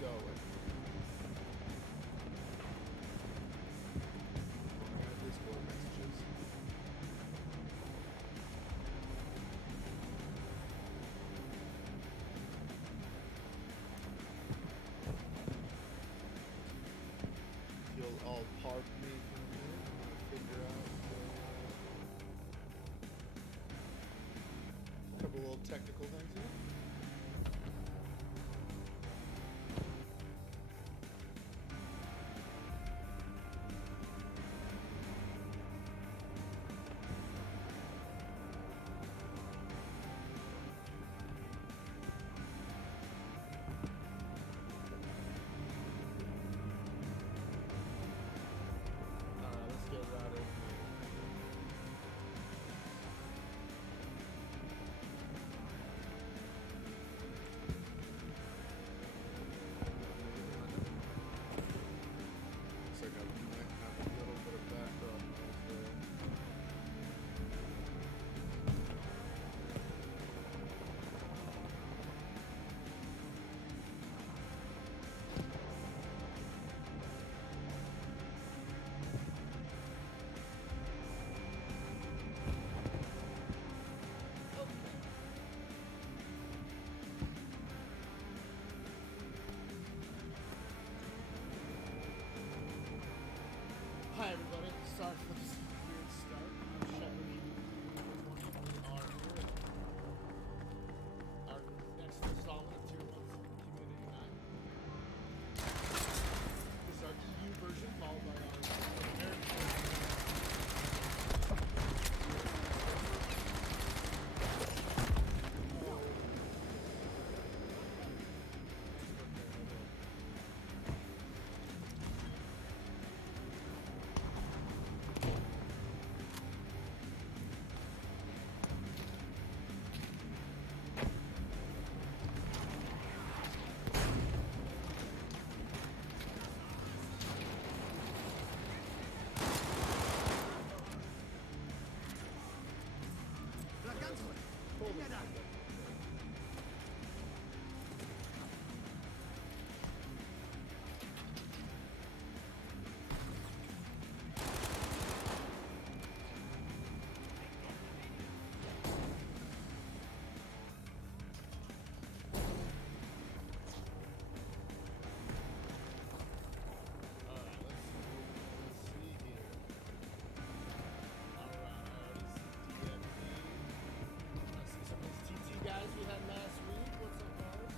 going. All kind of Discord messages. If you'll all pardon me for a minute, I'm going to figure out a couple little technical things here. Hi everybody, sorry for this weird start. I'm Shepherd2420. We are here at our next installment of Tier 1 Community Night. This is our EU version, followed by our American version. Guys we had last week. What's up, guys?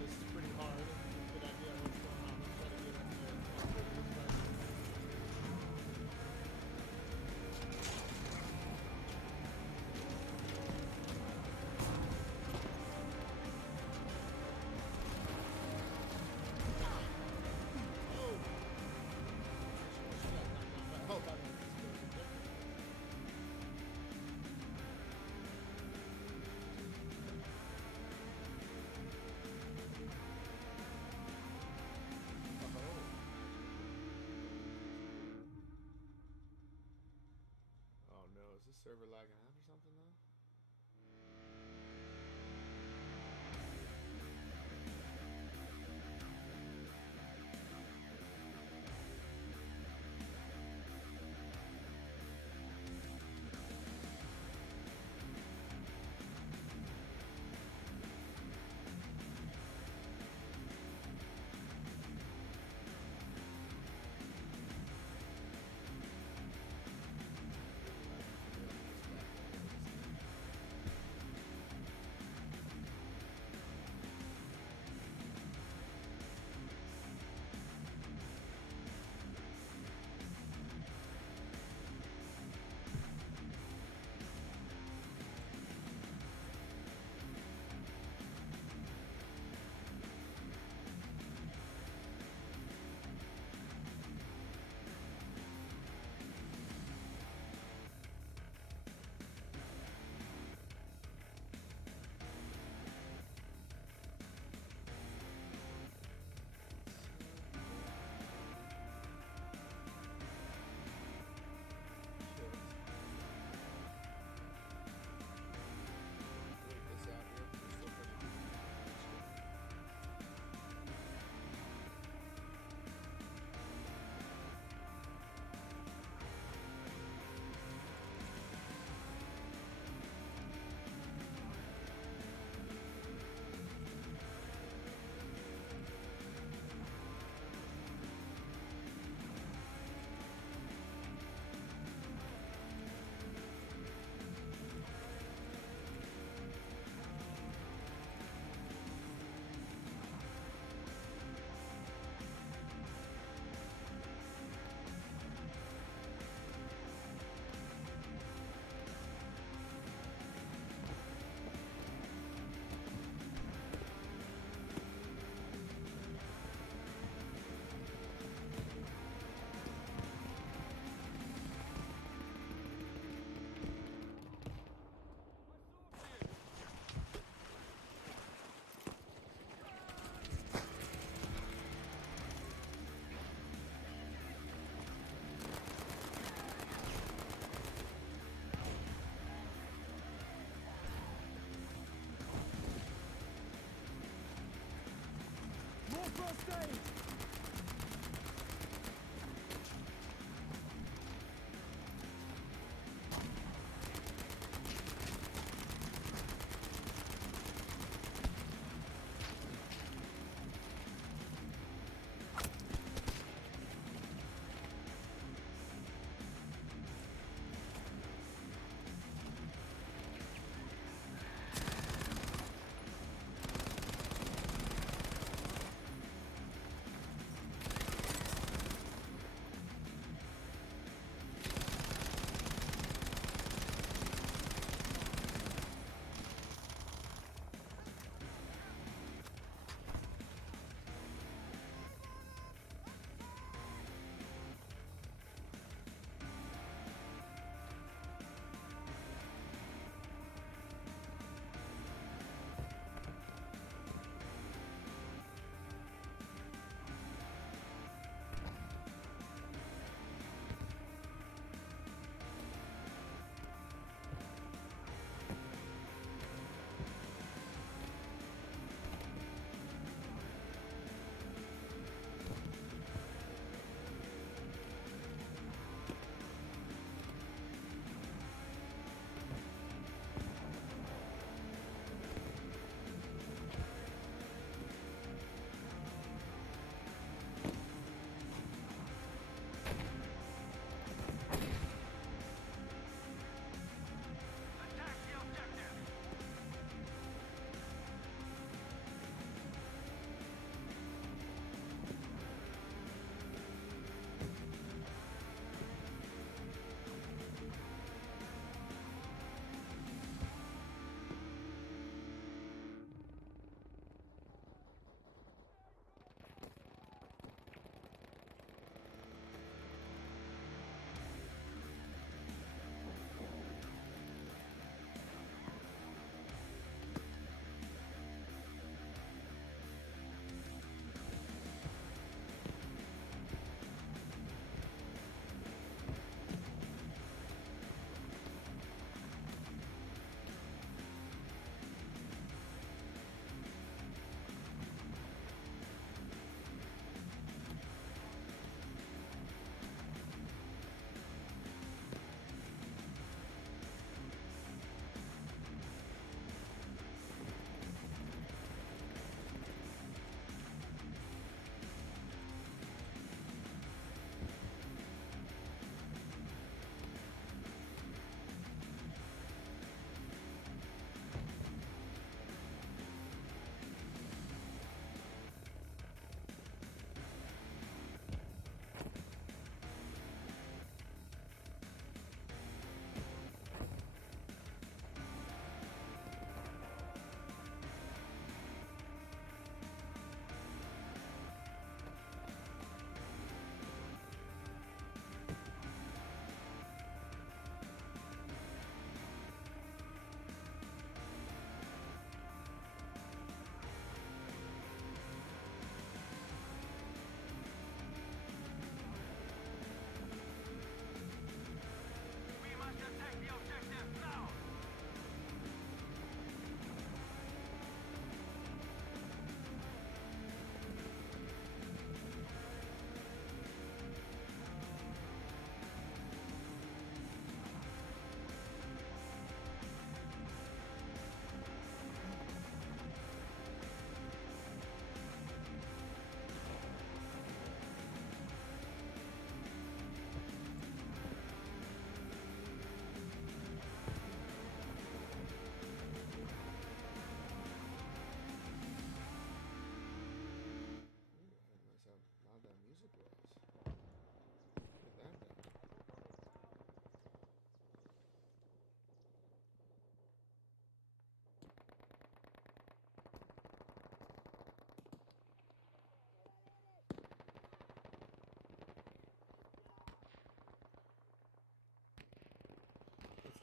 This is pretty hard. Good idea what's going on. I'm trying to get up there. Oh, that one. Oh no, is this server lagging out or something though?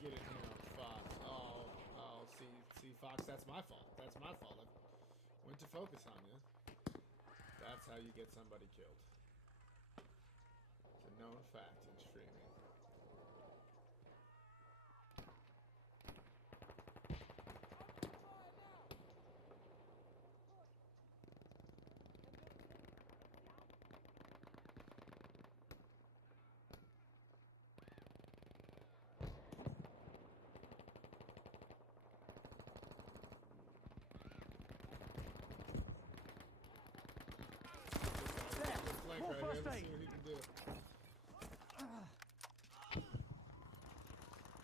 Get in here on Fox. Oh, see, Fox, that's my fault. That's my fault. I went to focus on you. That's how you get somebody killed. It's a known fact in streaming. Flank right here. Let's see what he can do.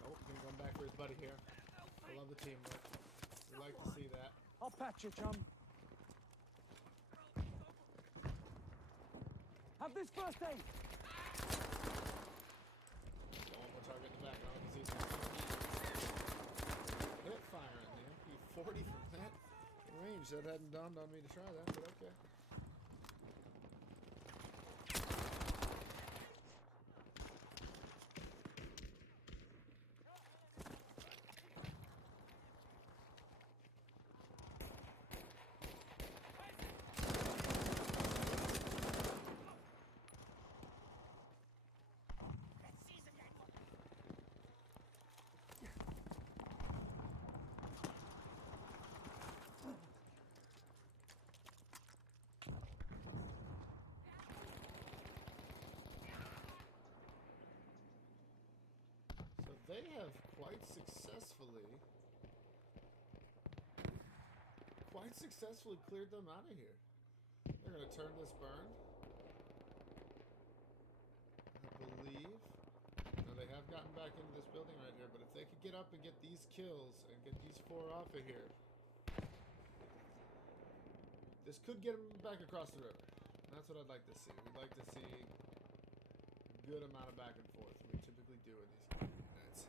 Oh, he's gonna come back for his buddy here. I love the teamwork. We like to see that. I'll patch you, chum. Have this first aid. One more target in the back. I don't know if he's hip fire in there. He 40 from that range. That hadn't dawned on me to try that, but okay. They have quite successfully cleared them out of here. They're going to turn this burn, I believe. Now, they have gotten back into this building right here, but if they could get up and get these kills and get these 4 off of here, this could get them back across the river. And that's what I'd like to see. We'd like to see a good amount of back and forth. We typically do in these minutes.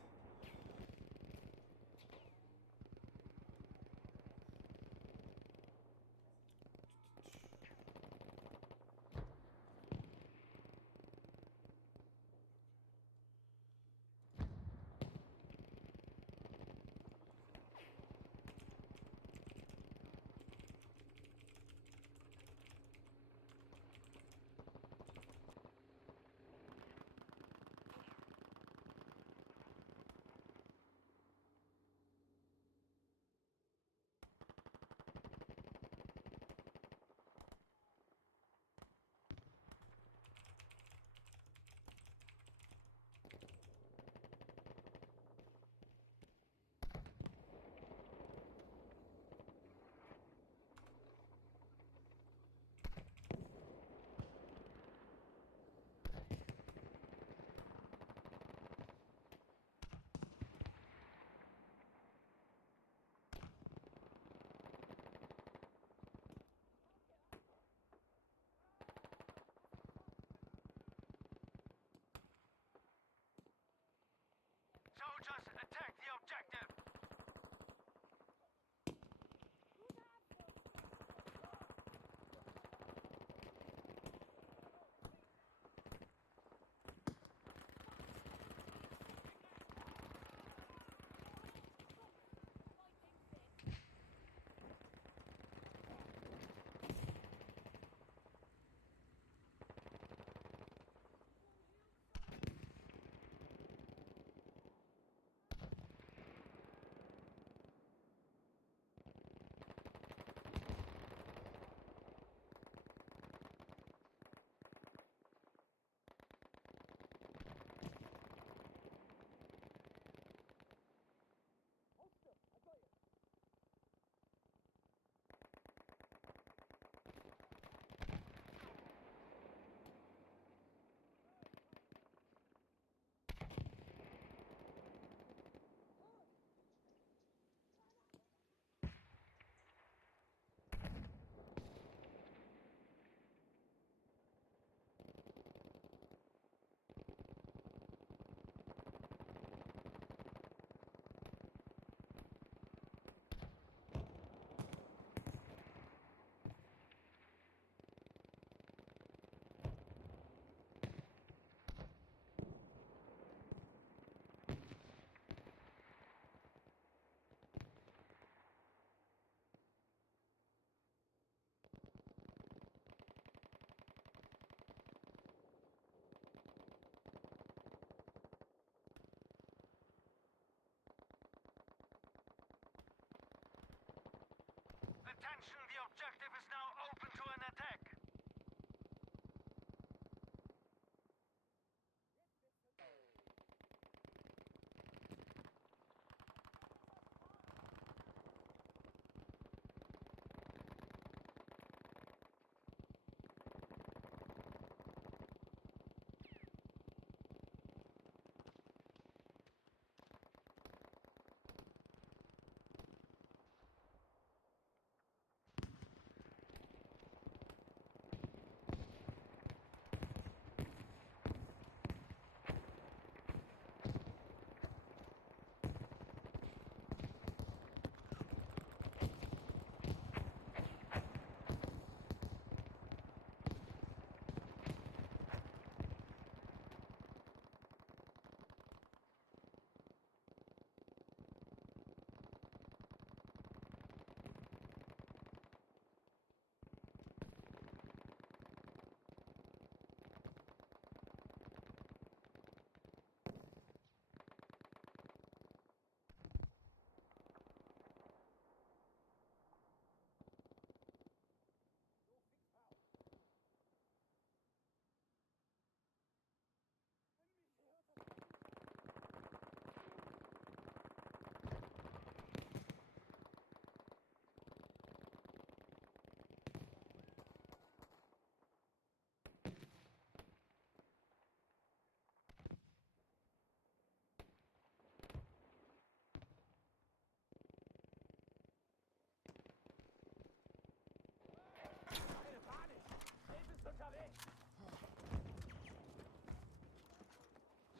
Attention, the objective is now open to an attack.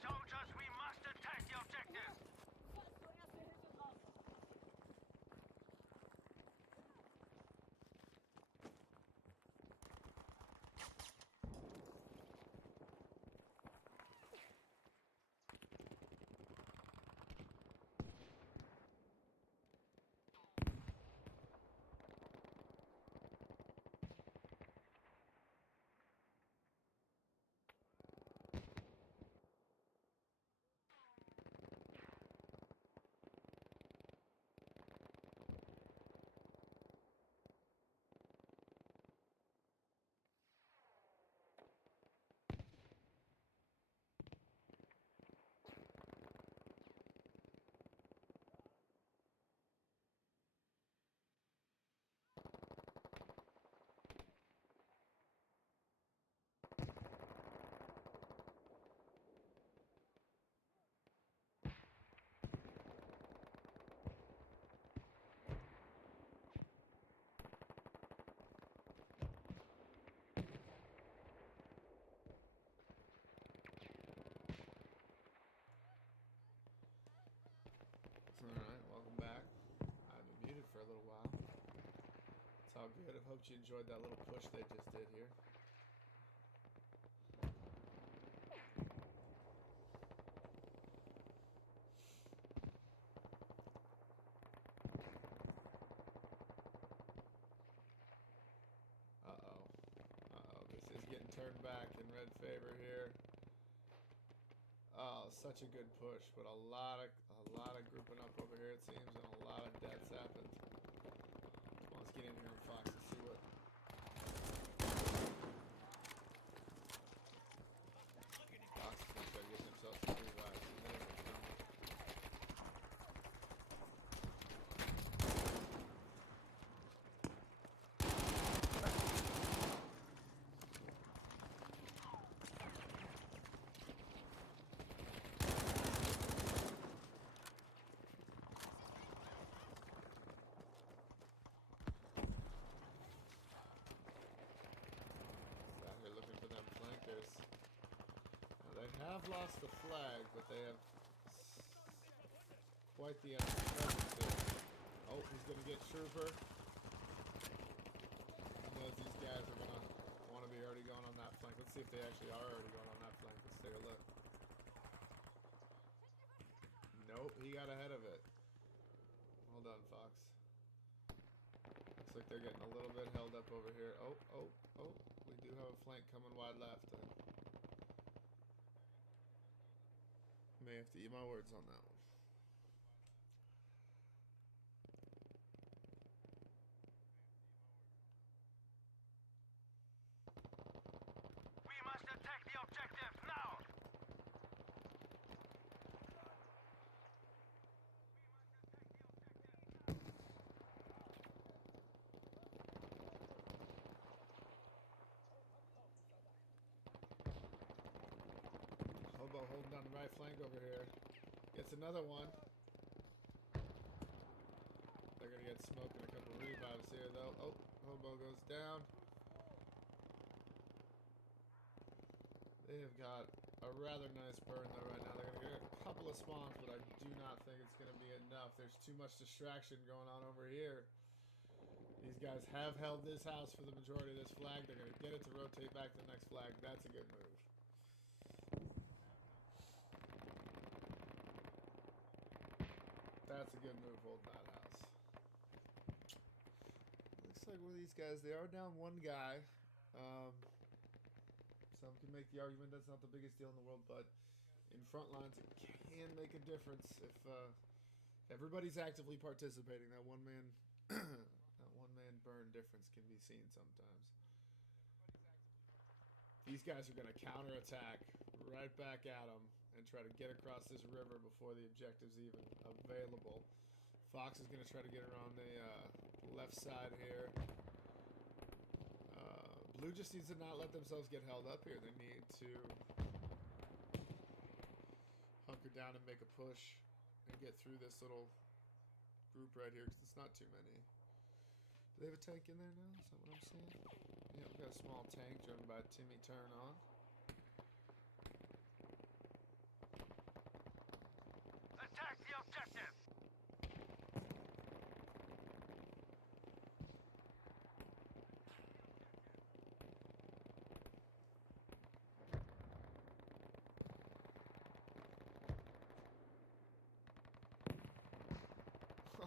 Soldiers, we must attack the objective. Alright, welcome back. I've been muted for a little while. It's all good. I hope you enjoyed that little push they just did here. Uh-oh. Uh-oh. This is getting turned back in red favor here. Oh, such a good push, but a lot of grouping up over here it seems, and a lot of deaths happened. Come on, let's get in here on Fox and see what. Fox is gonna try to get himself some revives. Looking for them flankers. Now, they have lost the flag, but they have quite the presence there. Oh, he's going to get Trooper. He knows these guys are going to want to be already going on that flank. Let's see if they actually are already going on that flank. Let's take a look. Nope, he got ahead of it. Well done, Fox. Looks like they're getting a little bit held up over here. Oh, oh, oh. We do have a flank coming wide left. May have to eat my words on that one. right flank over here. Gets another one. They're gonna get smoked in a couple revives here though. Oh, Hobo goes down. They have got a rather nice burn though right now. They're gonna get a couple of spawns, but I do not think it's gonna be enough. There's too much distraction going on over here. These guys have held this house for the majority of this flag. They're gonna get it to rotate back to the next flag. That's a good move. That's a good move holding that house. Looks like one of these guys, they are down one guy. Some can make the argument that's not the biggest deal in the world, but in front lines it can make a difference if everybody's actively participating. That one man burn difference can be seen sometimes. These guys are going to counterattack right back at them and try to get across this river before the objective's even available. Fox is going to try to get around the left side here. Blue just needs to not let themselves get held up here. They need to hunker down and make a push and get through this little group right here because it's not too many. Do they have a tank in there now? Is that what I'm seeing? Yeah, we've got a small tank driven by Timmy Turn On. Attack the objective!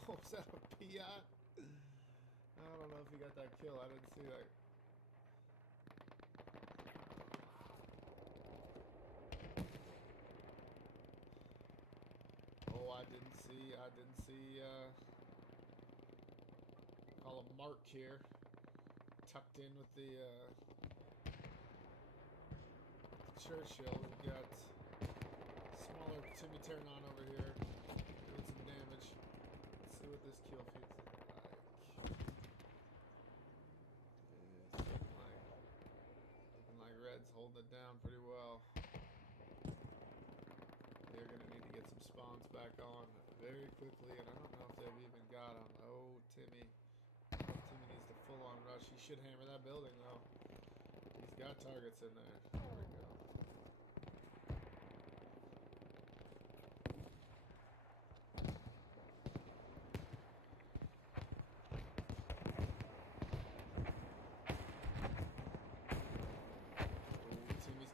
Oh, is that a Piat? I don't know if he got that kill. I didn't see that. Oh, I didn't see, call him Mark here. Tucked in with the Churchill. We got smaller Timmy Turn On over here. Doing some damage. Let's see what this kill feeds like. It's looking like Red's holding it down pretty well. They're going to need to get some spawns back on very quickly, and I don't know if they've even got them. Oh, Timmy. Timmy needs to full-on rush. He should hammer that building, though. He's got targets in there. There we go.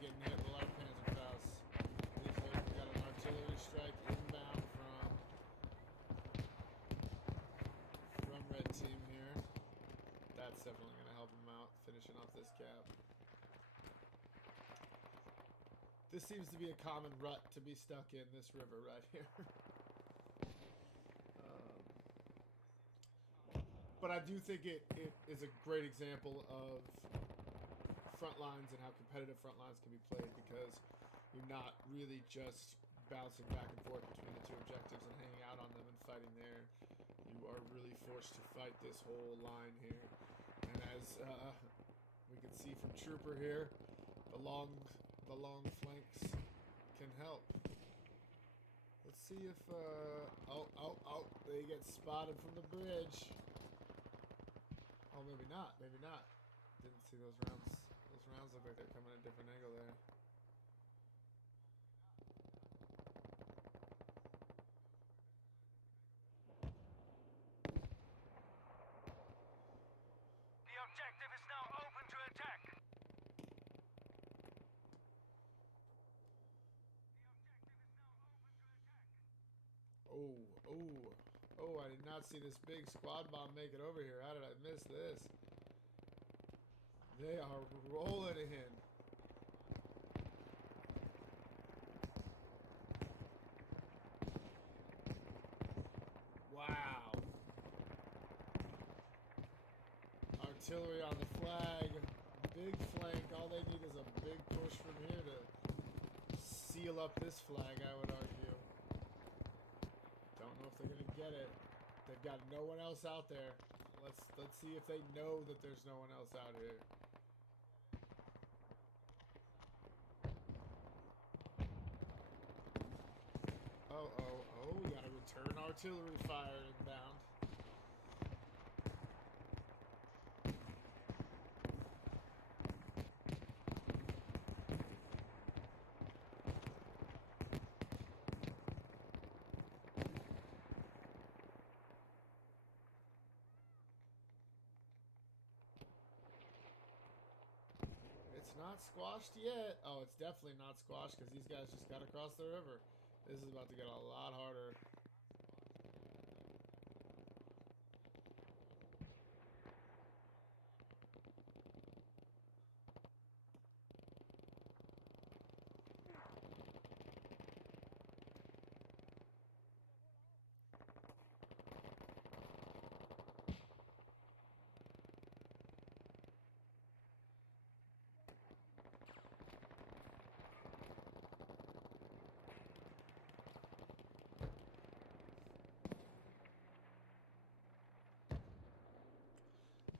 Getting hit with a lot of Panzerfaust. We've got an artillery strike inbound from red team here. That's definitely going to help him out, finishing off this cap. This seems to be a common rut to be stuck in, this river right here. But I do think it is a great example of front lines and how competitive front lines can be played, because you're not really just bouncing back and forth between the two objectives and hanging out on them and fighting there. You are really forced to fight this whole line here. And as we can see from Trooper here, the long flanks can help. Let's see if oh, they get spotted from the bridge. Oh, maybe not. Didn't see those rounds. Those rounds look like they're coming at a different angle there. The objective is now open to attack. Oh, I did not see this big squad bomb make it over here. How did I miss this? They are rolling in. Wow. Artillery on the flag. Big flank. All they need is a big push from here to seal up this flag, I would argue. Don't know if they're going to get it. They've got no one else out there. Let's see if they know that there's no one else out here. Oh, we gotta return artillery fire inbound. It's not squashed yet. Oh, it's definitely not squashed because these guys just got across the river. This is about to get a lot harder.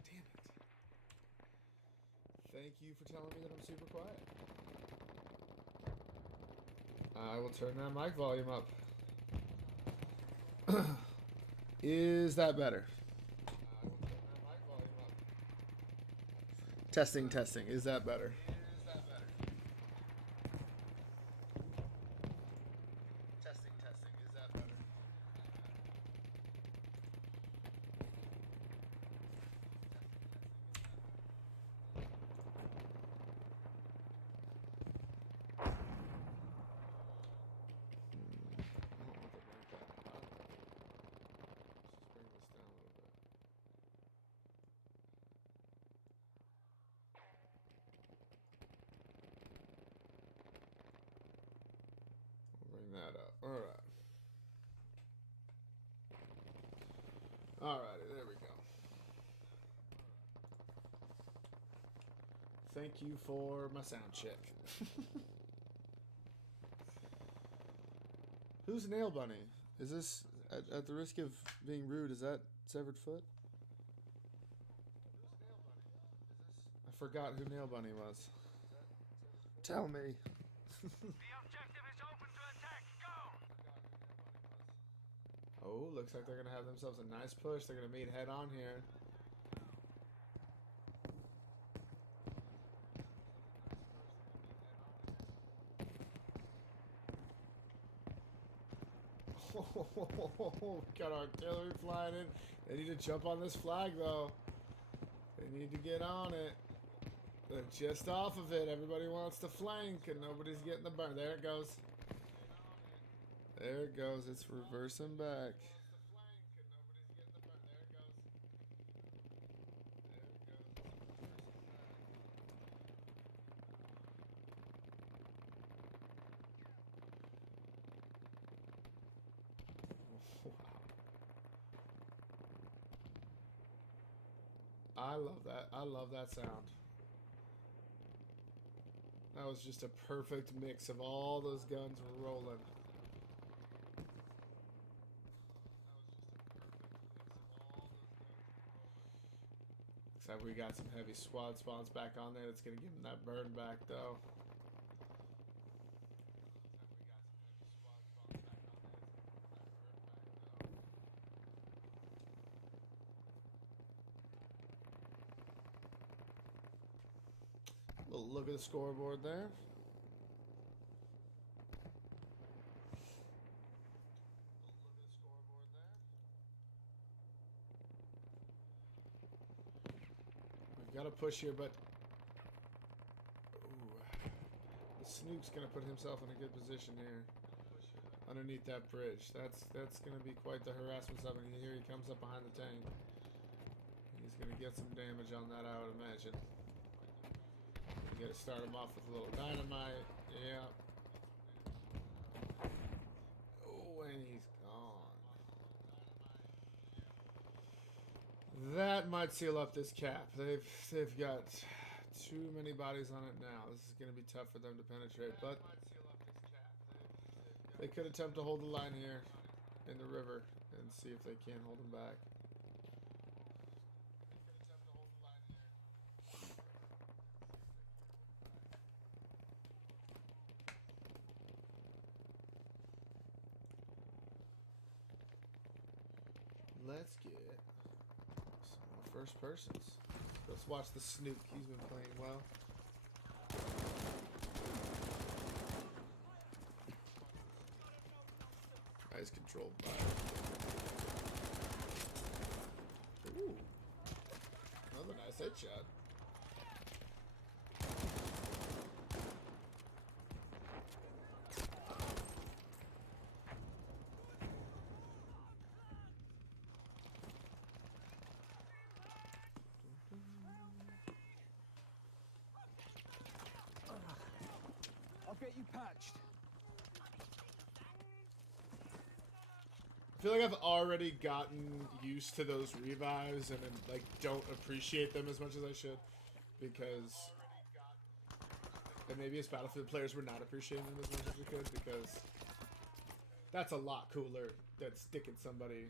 Damn it. Thank you for telling me that I'm super quiet. I will turn that mic volume up. Is that better? I will turn that mic volume up. Testing, testing. Is that better? Is that better? Testing, testing. Is that better? Bring that up. All right. Alrighty, there we go. Thank you for my sound check. Who's Nail Bunny? Is this, at the risk of being rude, is that Severed Foot? I forgot who Nail Bunny was. Tell me. The objective is open to attack. Go! Oh, looks like they're going to have themselves a nice push. They're going to meet head on here. Got artillery flying in. They need to jump on this flag, though. They need to get on it. They're just off of it. Everybody wants to flank, and nobody's getting the burn. There it goes. There it goes. It's reversing back. Wow. I love that. I love that sound. That was just a perfect mix of all those guns rolling. Looks like we got some heavy squad spawns back on there. That's going to give them that burn back, though. Little look at the scoreboard there. We've got to push here, but ooh, the Snook's going to put himself in a good position here underneath that bridge. That's going to be quite the harassment zone. And here he comes up behind the tank. He's going to get some damage on that, I would imagine. You got to start him off with a little dynamite. Yeah. Oh, and he's gone. That might seal up this cap. They've got too many bodies on it now. This is going to be tough for them to penetrate, but they could attempt to hold the line here in the river and see if they can hold them back. let's get some more first persons. Let's watch the Snook. He's been playing well. Nice controlled by. Ooh. Another nice headshot. I'll get you patched. I feel like I've already gotten used to those revives and then, like, don't appreciate them as much as I should, because, and maybe as Battlefield players we're not appreciating them as much as we could, because that's a lot cooler than sticking somebody.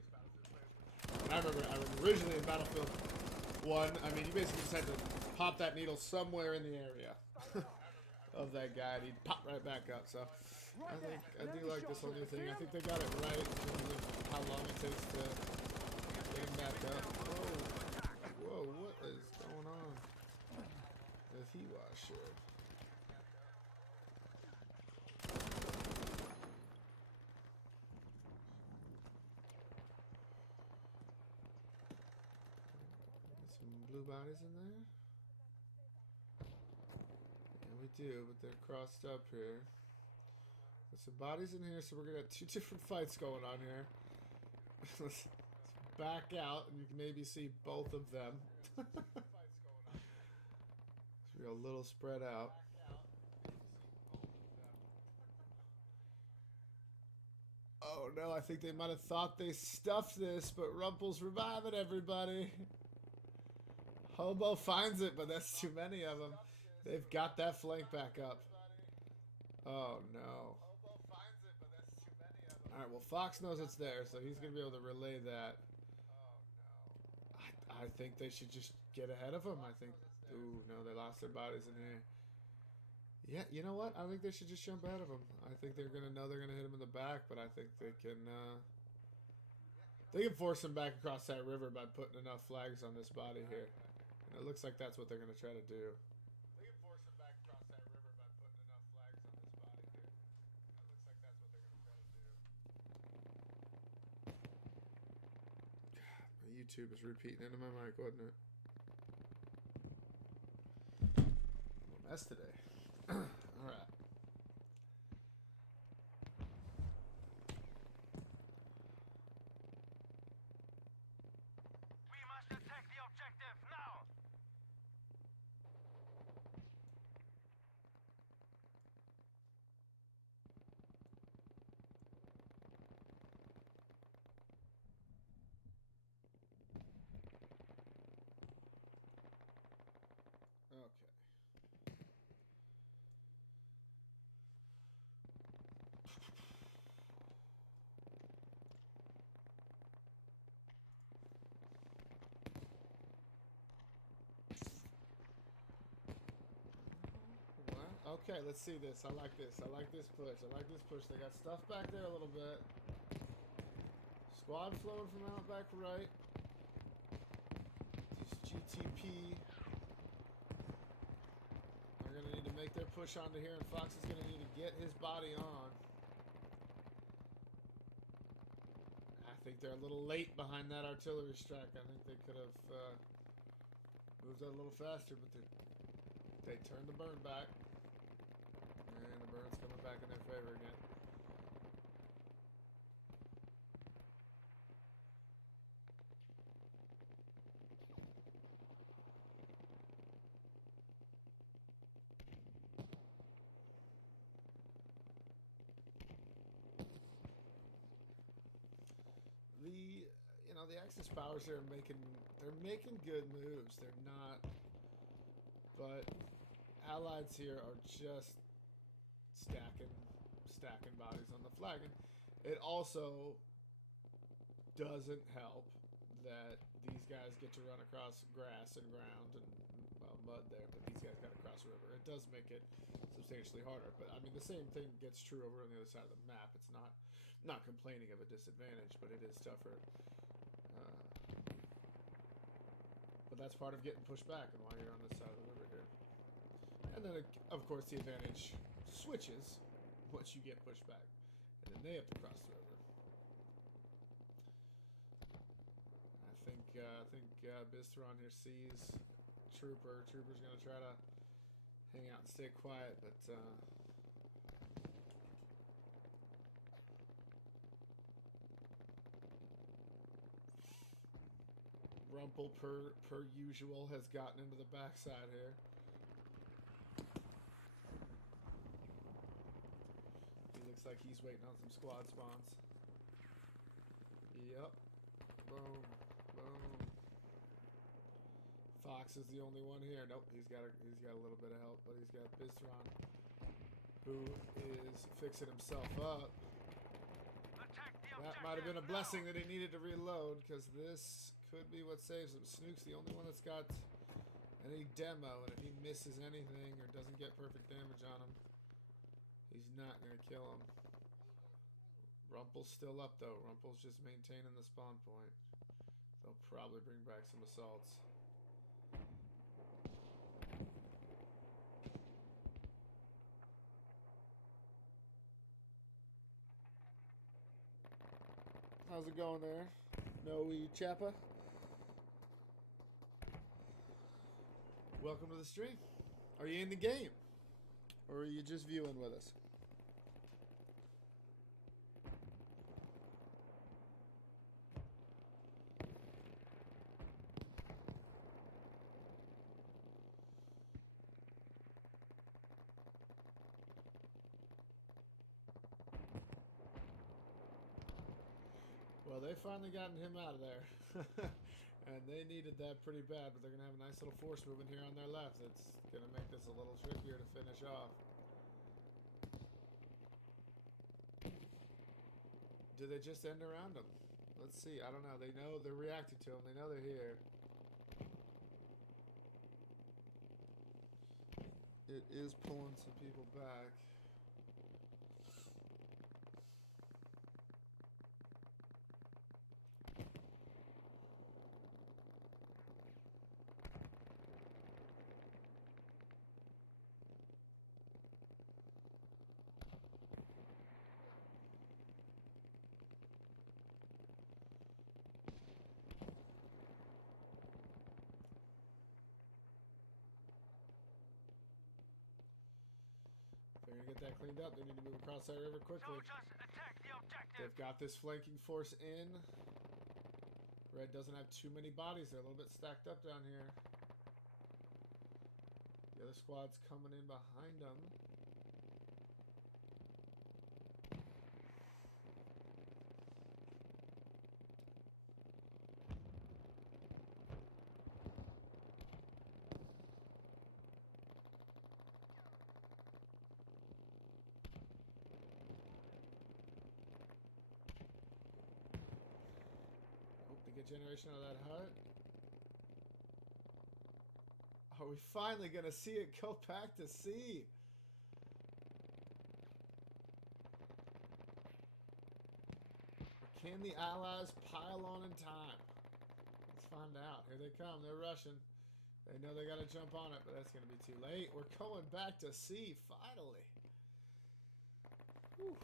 And I remember originally in Battlefield 1, I mean, you basically just had to pop that needle somewhere in the area of that guy, and he'd pop right back up. So I do like this whole new thing. I think they got it right in terms of how long it takes to get him back up. Whoa, what is going on with he washer? Some blue bodies in there. Yeah, we do, but they're crossed up here. There's some bodies in here, so we're gonna have two different fights going on here. Let's back out, and you can maybe see both of them. So we're a little spread out. Oh no, I think they might have thought they stuffed this, but Rumple's reviving everybody. Hobo finds it, but that's too many of them. They've got that flank back up. Oh no. Alright, well, Fox knows it's there, so he's going to be able to relay that. I think they should just get ahead of him. I think... Ooh, no, they lost their bodies in here. Yeah, you know what? I think they should just jump ahead of him. I think they're going to know they're going to hit him in the back, but I think they can force him back across that river by putting enough flags on this body here. And it looks like that's what they're going to try to do. They can force him back across that river by putting enough flags on this body here. It looks like that's what they're going to try to do. God, my YouTube is repeating into my mic, wasn't it? A mess today. Alright. We must attack the objective now! Okay. Okay, let's see this. I like this. I like this push. I like this push. They got stuff back there a little bit. Squad flowing from out back right. Just GTP. They're going to need to make their push onto here, and Fox is going to need to get his body on. I think they're a little late behind that artillery strike. I think they could have moved that a little faster, but they turned the burn back. And the burn's coming back in their favor again. The Axis powers here are making good moves. They're not, but Allies here are just stacking bodies on the flag. And it also doesn't help that these guys get to run across grass and ground and, well, mud there, but these guys got to cross a river. It does make it substantially harder, but I mean the same thing gets true over on the other side of the map. It's not complaining of a disadvantage, but it is tougher. But that's part of getting pushed back and why you're on this side of the river here. And then, of course, the advantage switches once you get pushed back. And then they have to cross the river. I think Bistron here sees Trooper. Trooper's going to try to hang out and stay quiet, but Rumple, per usual, has gotten into the backside here. He looks like he's waiting on some squad spawns. Yep. Boom. Boom. Fox is the only one here. Nope, he's got a little bit of help, but he's got Bistron, who is fixing himself up. That might have been a blessing that he needed to reload, because this could be what saves him. Snook's the only one that's got any demo, and if he misses anything or doesn't get perfect damage on him, he's not going to kill him. Rumple's still up, though. Rumple's just maintaining the spawn point. They'll probably bring back some assaults. How's it going there? Noe Chappa? Welcome to the stream. Are you in the game? Or are you just viewing with us? Well, they finally gotten him out of there. And they needed that pretty bad, but they're going to have a nice little force movement here on their left. It's going to make this a little trickier to finish off. Do they just end around them? Let's see. I don't know. They know they're reacting to them. They know they're here. It is pulling some people back. They're going to get that cleaned up. They need to move across that river quickly. Attack the objective. They've got this flanking force in. Red doesn't have too many bodies. They're a little bit stacked up down here. The other squad's coming in behind them. Get generation out of that hut. Are we finally going to see it go back to sea? Or can the Allies pile on in time? Let's find out. Here they come. They're rushing. They know they got to jump on it, but that's going to be too late. We're going back to sea, finally. Whew.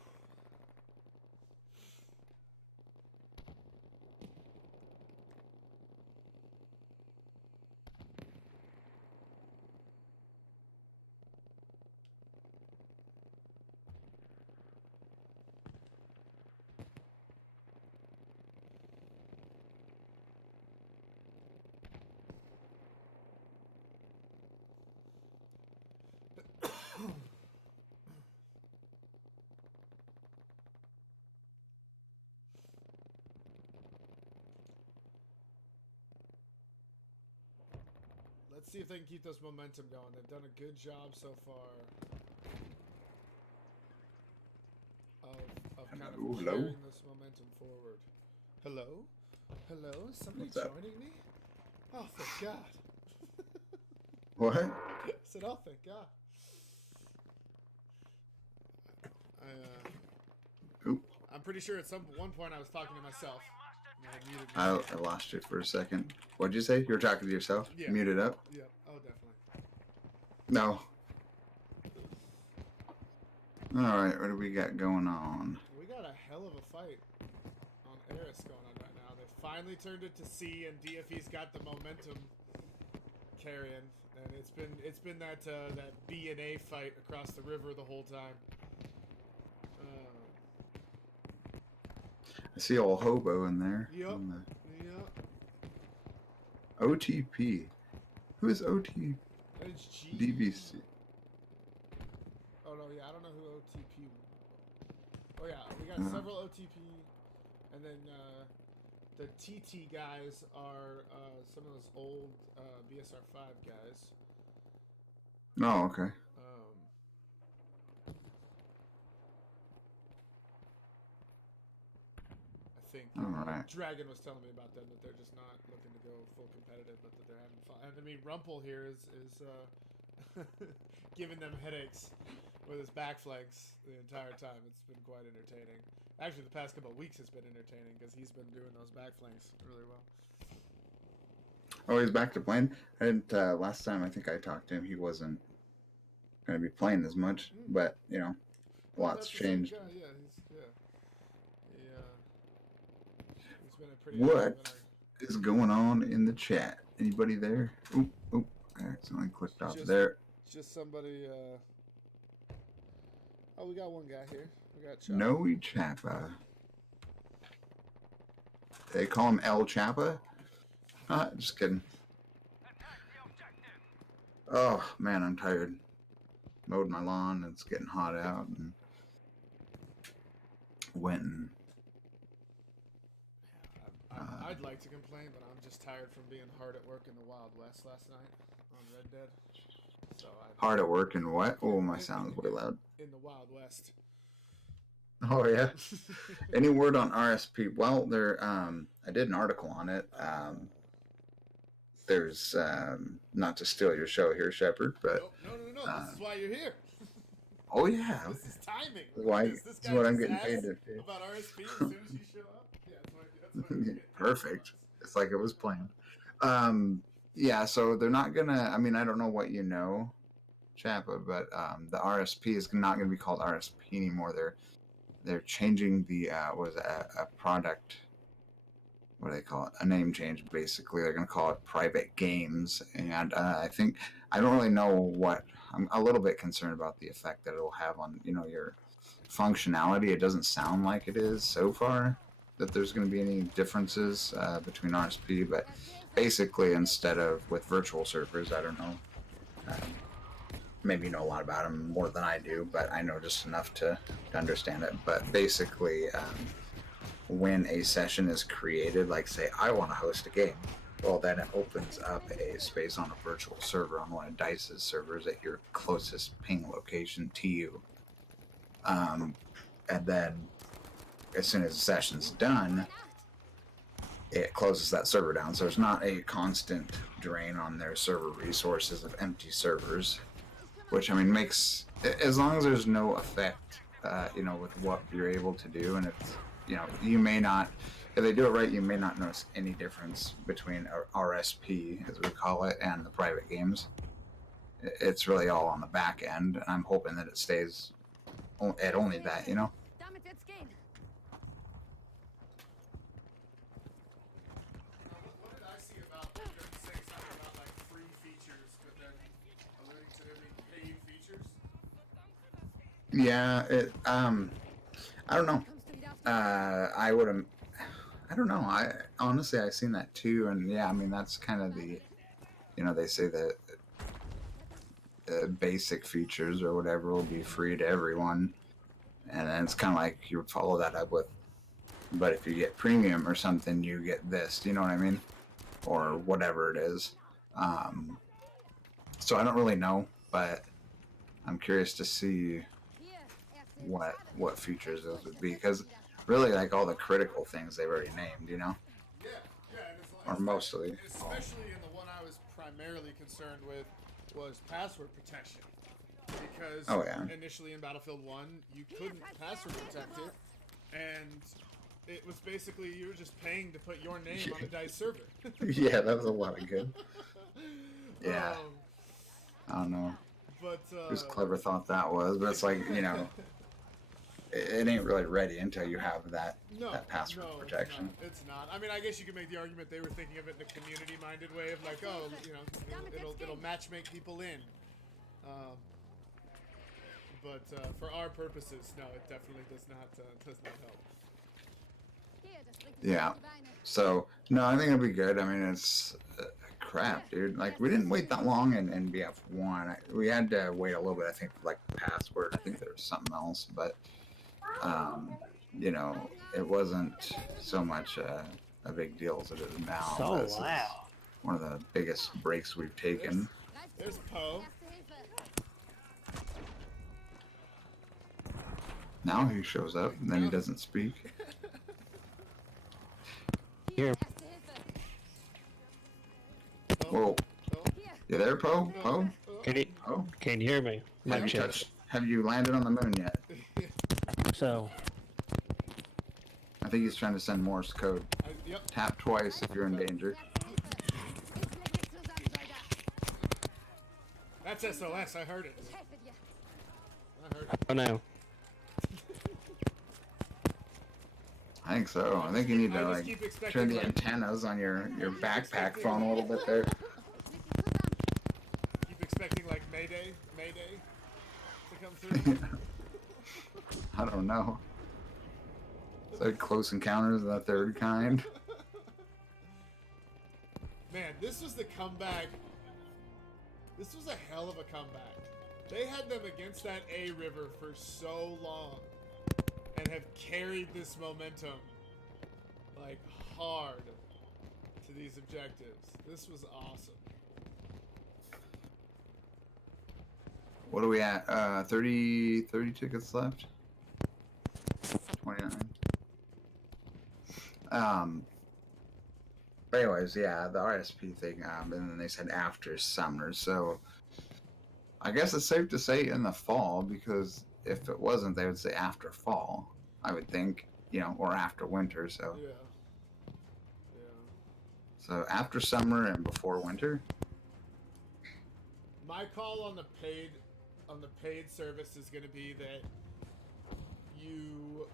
Let's see if they can keep this momentum going. They've done a good job so far of kind of carrying this momentum forward. Hello? Hello? Is somebody joining me? Oh, thank God. What? I said, oh, thank God. I'm pretty sure at one point I was talking to myself. No, I muted I myself. lost you for a second. What'd you say? You were talking to yourself? Yeah. Muted up? Yep. Oh, definitely. No. Alright, what do we got going on? We got a hell of a fight on Eris going on right now. They finally turned it to C, and DFE's got the momentum carrying, and it's been that that B and A fight across the river the whole time. I see old hobo in there. Yep. On Yep. the OTP. Who is OT? It's G. DBC. Oh no, yeah, I don't know who OTP. Oh yeah, we got several OTP, and then the TT guys are some of those old BSR5 guys. Oh, okay. I think Alright. Dragon was telling me about them, that they're just not looking to go full competitive, but that they're having fun. And I mean, Rumpel here is giving them headaches with his back flanks the entire time. It's been quite entertaining. Actually, the past couple of weeks has been entertaining because he's been doing those back flanks really well. Oh, he's back to playing? And last time I think I talked to him, he wasn't going to be playing as much, but, you know, lots changed. Yeah, he's been a pretty What is going on in the chat? Anybody there? Oop, I accidentally clicked off there. It's just somebody, oh, we got one guy here. We got Choppa. Noe Chappa. They call him El Chappa? Just kidding. Oh, man, I'm tired. Mowed my lawn, and it's getting hot out, and went and... I'd like to complain, but I'm just tired from being hard at work in the Wild West last night on Red Dead. So hard at work and what? Oh, my sound's way loud. In the Wild West. Oh, yeah? Any word on RSP? Well, there, I did an article on it. There's, not to steal your show here, Shepherd, but... No. This is why you're here. Oh, yeah. This is timing. Why? This Is what I'm just getting paid asked to do. about RSP as soon as you show up. Yeah, that's why you're getting Perfect. It's like it was planned. Yeah, so they're not gonna, I mean, I don't know what you know, Chappa, but the RSP is not gonna be called RSP anymore. They're changing the a product, what do they call it? A name change, basically. They're gonna call it private games, and I don't really know what. I'm a little bit concerned about the effect that it'll have on, you know, your functionality. It doesn't sound like it is so far that there's going to be any differences between RSP, but basically, instead of with virtual servers, I don't know, maybe you know a lot about them more than I do, but I know just enough to understand it. But basically, when a session is created, like say I want to host a game, well, then it opens up a space on a virtual server on one of DICE's servers at your closest ping location to you. And then as soon as the session's done, it closes that server down. So there's not a constant drain on their server resources of empty servers, which, I mean, makes, as long as there's no effect, you know, with what you're able to do, and it's, you know, you may not, if they do it right, you may not notice any difference between RSP, as we call it, and the private games. It's really all on the back end, and I'm hoping that it stays at only that, you know? What did I see about them saying something about like free features, but then alluding to there being paid features? Yeah, I don't know. I don't know. I honestly, I've seen that too, and yeah, I mean, that's kind of the, you know, they say that basic features or whatever will be free to everyone, and then it's kind of like you would follow that up with, but if you get premium or something, you get this. Do you know what I mean? Or whatever it is. So I don't really know, but I'm curious to see what features those would be, because really, like, all the critical things they've already named, you know? Yeah, and it's Or mostly. especially in the one I was primarily concerned with was password protection. Because initially in Battlefield 1, you couldn't password protect it, and it was basically you were just paying to put your name on a DICE server. Yeah, that was a lot of good. Yeah. I don't know But whose clever thought that was, but it's like, you know, it ain't really ready until you have that password protection. It's not. I mean, I guess you could make the argument they were thinking of it in a community-minded way of like, oh, you know, it'll matchmake people in. But for our purposes, no, it definitely does not help. Yeah. So no, I think it'll be good. I mean, it's crap, dude. Like we didn't wait that long in BF1. We had to wait a little bit, I think, for like the password. I think there was something else, but you know, it wasn't so much a big deal as it is now. So This is one of the biggest breaks we've taken. There's Poe. Now he shows up and then he doesn't speak. Here. Whoa. You there, Poe? Poe? Can you hear me? Mic check. Have you landed on the moon yet? So, I think he's trying to send Morse code. Yep. Tap twice if you're in danger. That's SOS. I heard it. oh no. I think so. I think you need to I just like keep expecting, turn the like- antennas on your backpack phone a little bit there. Keep expecting like Mayday to come through. I don't know. It's like Close Encounters of the Third Kind. Man, this was the comeback. This was a hell of a comeback. They had them against that A river for so long and have carried this momentum like hard to these objectives. This was awesome. What are we at? 30 tickets left? 29. But anyways, yeah, the RSP thing, and then they said after summer, so I guess it's safe to say in the fall, because if it wasn't, they would say after fall, I would think, you know, or after winter, so. Yeah. So after summer and before winter? My call on the paid service is going to be that you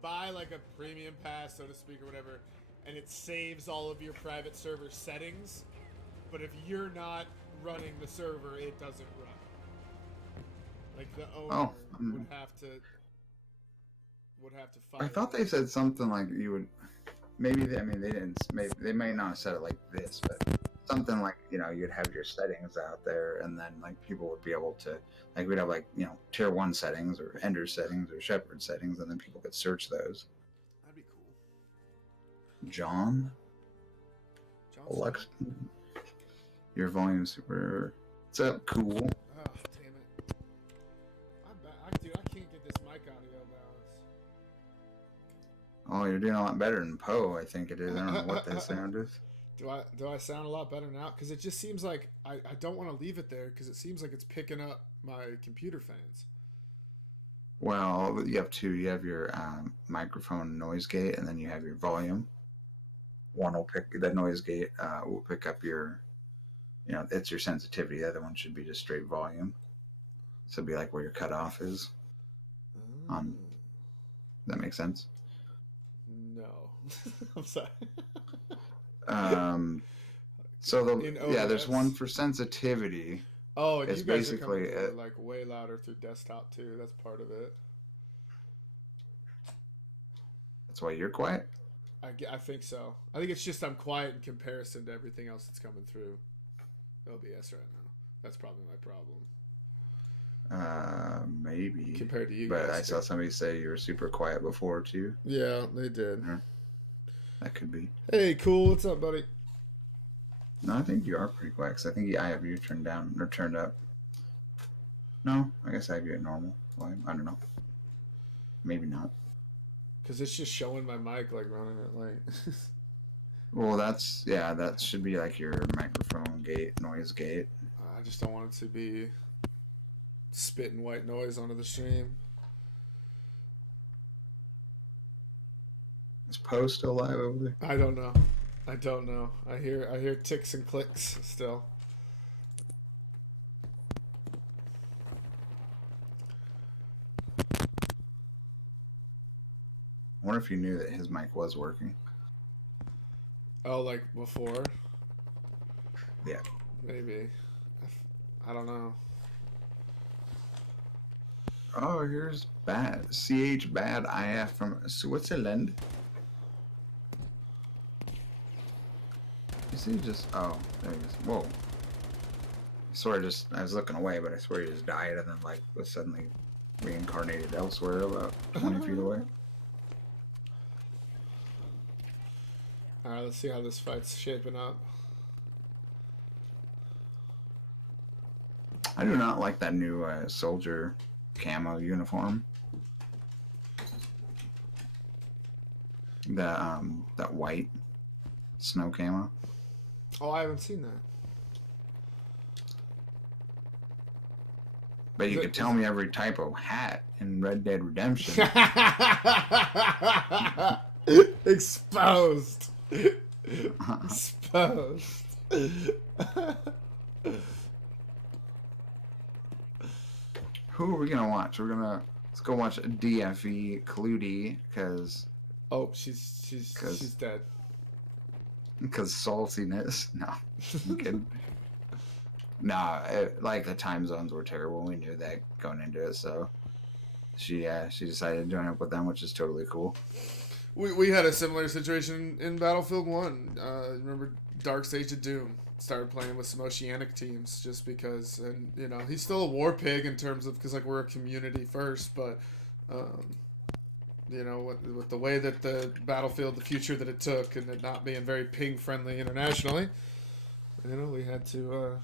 buy like a premium pass, so to speak, or whatever, and it saves all of your private server settings. But if you're not running the server, it doesn't run. Like the owner would have to fight. I thought they said something like you would. Maybe they didn't. Maybe they may not have said it like this, but something like, you know, you'd have your settings out there, and then like people would be able to, like, we'd have like, you know, tier 1 settings or Ender settings or Shepherd settings, and then people could search those. That'd be cool. John, Alexa, your volume super. What's up, cool? Oh, damn it. Dude, I can't get this mic audio balance. Oh, you're doing a lot better than Poe, I think it is. I don't know what that sound is. Do I sound a lot better now? Because it just seems like I don't want to leave it there because it seems like it's picking up my computer fans. Well, you have two. You have your microphone noise gate, and then you have your volume. One will pick the noise gate. Will pick up your, you know, it's your sensitivity. The other one should be just straight volume. So it'd be like where your cutoff is. Does that make sense? No, I'm sorry. So there's one for sensitivity. Oh, and it's you guys basically are coming through, like way louder through desktop too. That's part of it. That's why you're quiet? I think so. I think it's just I'm quiet in comparison to everything else that's coming through OBS right now. That's probably my problem. Maybe. Compared to you but guys. I saw somebody say you were super quiet before too. Yeah, they did. That could be. Hey, cool. What's up, buddy? No, I think you are pretty quiet, because I think I have you turned down or turned up. No, I guess I have you at normal. Well, I don't know. Maybe not. Because it's just showing my mic like running it like. Well, that should be like your microphone gate, noise gate. I just don't want it to be spitting white noise onto the stream. Is Poe still alive over there? I don't know. I don't know. I hear ticks and clicks still. I wonder if you knew that his mic was working. Oh, like before? Yeah. Maybe. I don't know. Oh, here's Bad. CH Bad IF from Switzerland. Is he just... Oh, there he is. Whoa. I swear I was looking away, but I swear he just died and then, like, was suddenly reincarnated elsewhere about 20 feet away. Alright, let's see how this fight's shaping up. I do not like that new soldier camo uniform. That white snow camo. Oh, I haven't seen that. But you could tell me every type of hat in Red Dead Redemption. Exposed. Exposed. Who are we gonna watch? Let's go watch DFE Clutie because Oh, she's dead. saltiness. No, I'm kidding. Nah, like the time zones were terrible. We knew that going into it, so she decided to join up with them, which is totally cool. We had a similar situation in Battlefield 1. Remember Dark Stage of Doom? Started playing with some Oceanic teams just because, and you know, he's still a war pig in terms of, because like we're a community first, but you know, with the way that the Battlefield, the future that it took, and it not being very ping friendly internationally, you know, we had to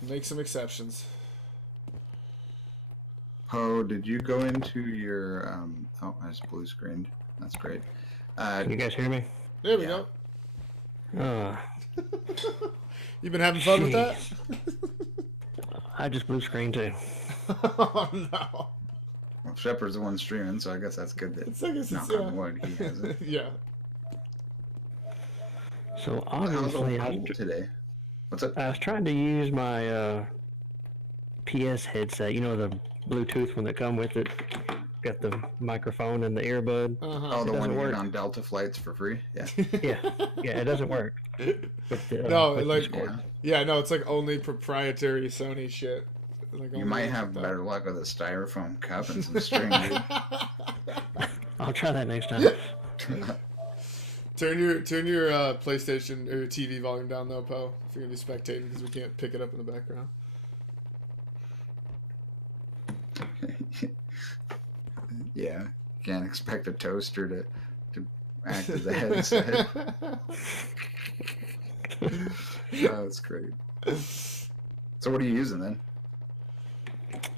make some exceptions. Poe, did you go into your oh, I just blue screened. That's great. Can you guys hear me? There we Yeah. go. You been having fun with that? I just blue screen too. Oh no. Well, Shepherd's the one streaming, so I guess that's good that I guess knock it's, on wood, he has it. yeah. So How's obviously, it today? What's up? I was trying to use my PS headset. You know, the Bluetooth one that come with it. Got the microphone and the earbud. Uh-huh. Oh, the one doesn't you work. get on Delta flights for free? Yeah. Yeah, it doesn't work. With the, No, with like, Discord. yeah, no, it's like only proprietary Sony shit. Like, You only might ones have like better luck with a styrofoam cup and some string, dude. I'll try that next time. Turn your PlayStation or your TV volume down though, Poe, if you're gonna be spectating, because we can't pick it up in the background. Yeah. Can't expect a toaster to act as a headset. Oh, that's great. So what are you using then?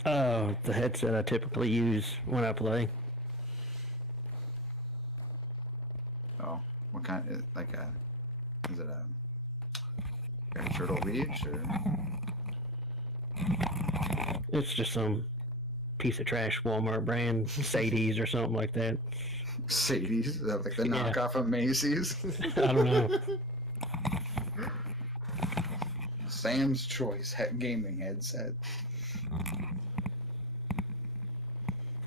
The headset I typically use when I play. Oh, what kind? Like is it a Turtle Beach or? It's just some piece of trash Walmart brand, Sadie's or something like that. Sadie's? Is that like the Yeah. knockoff of Macy's? I don't know. Sam's Choice gaming headset.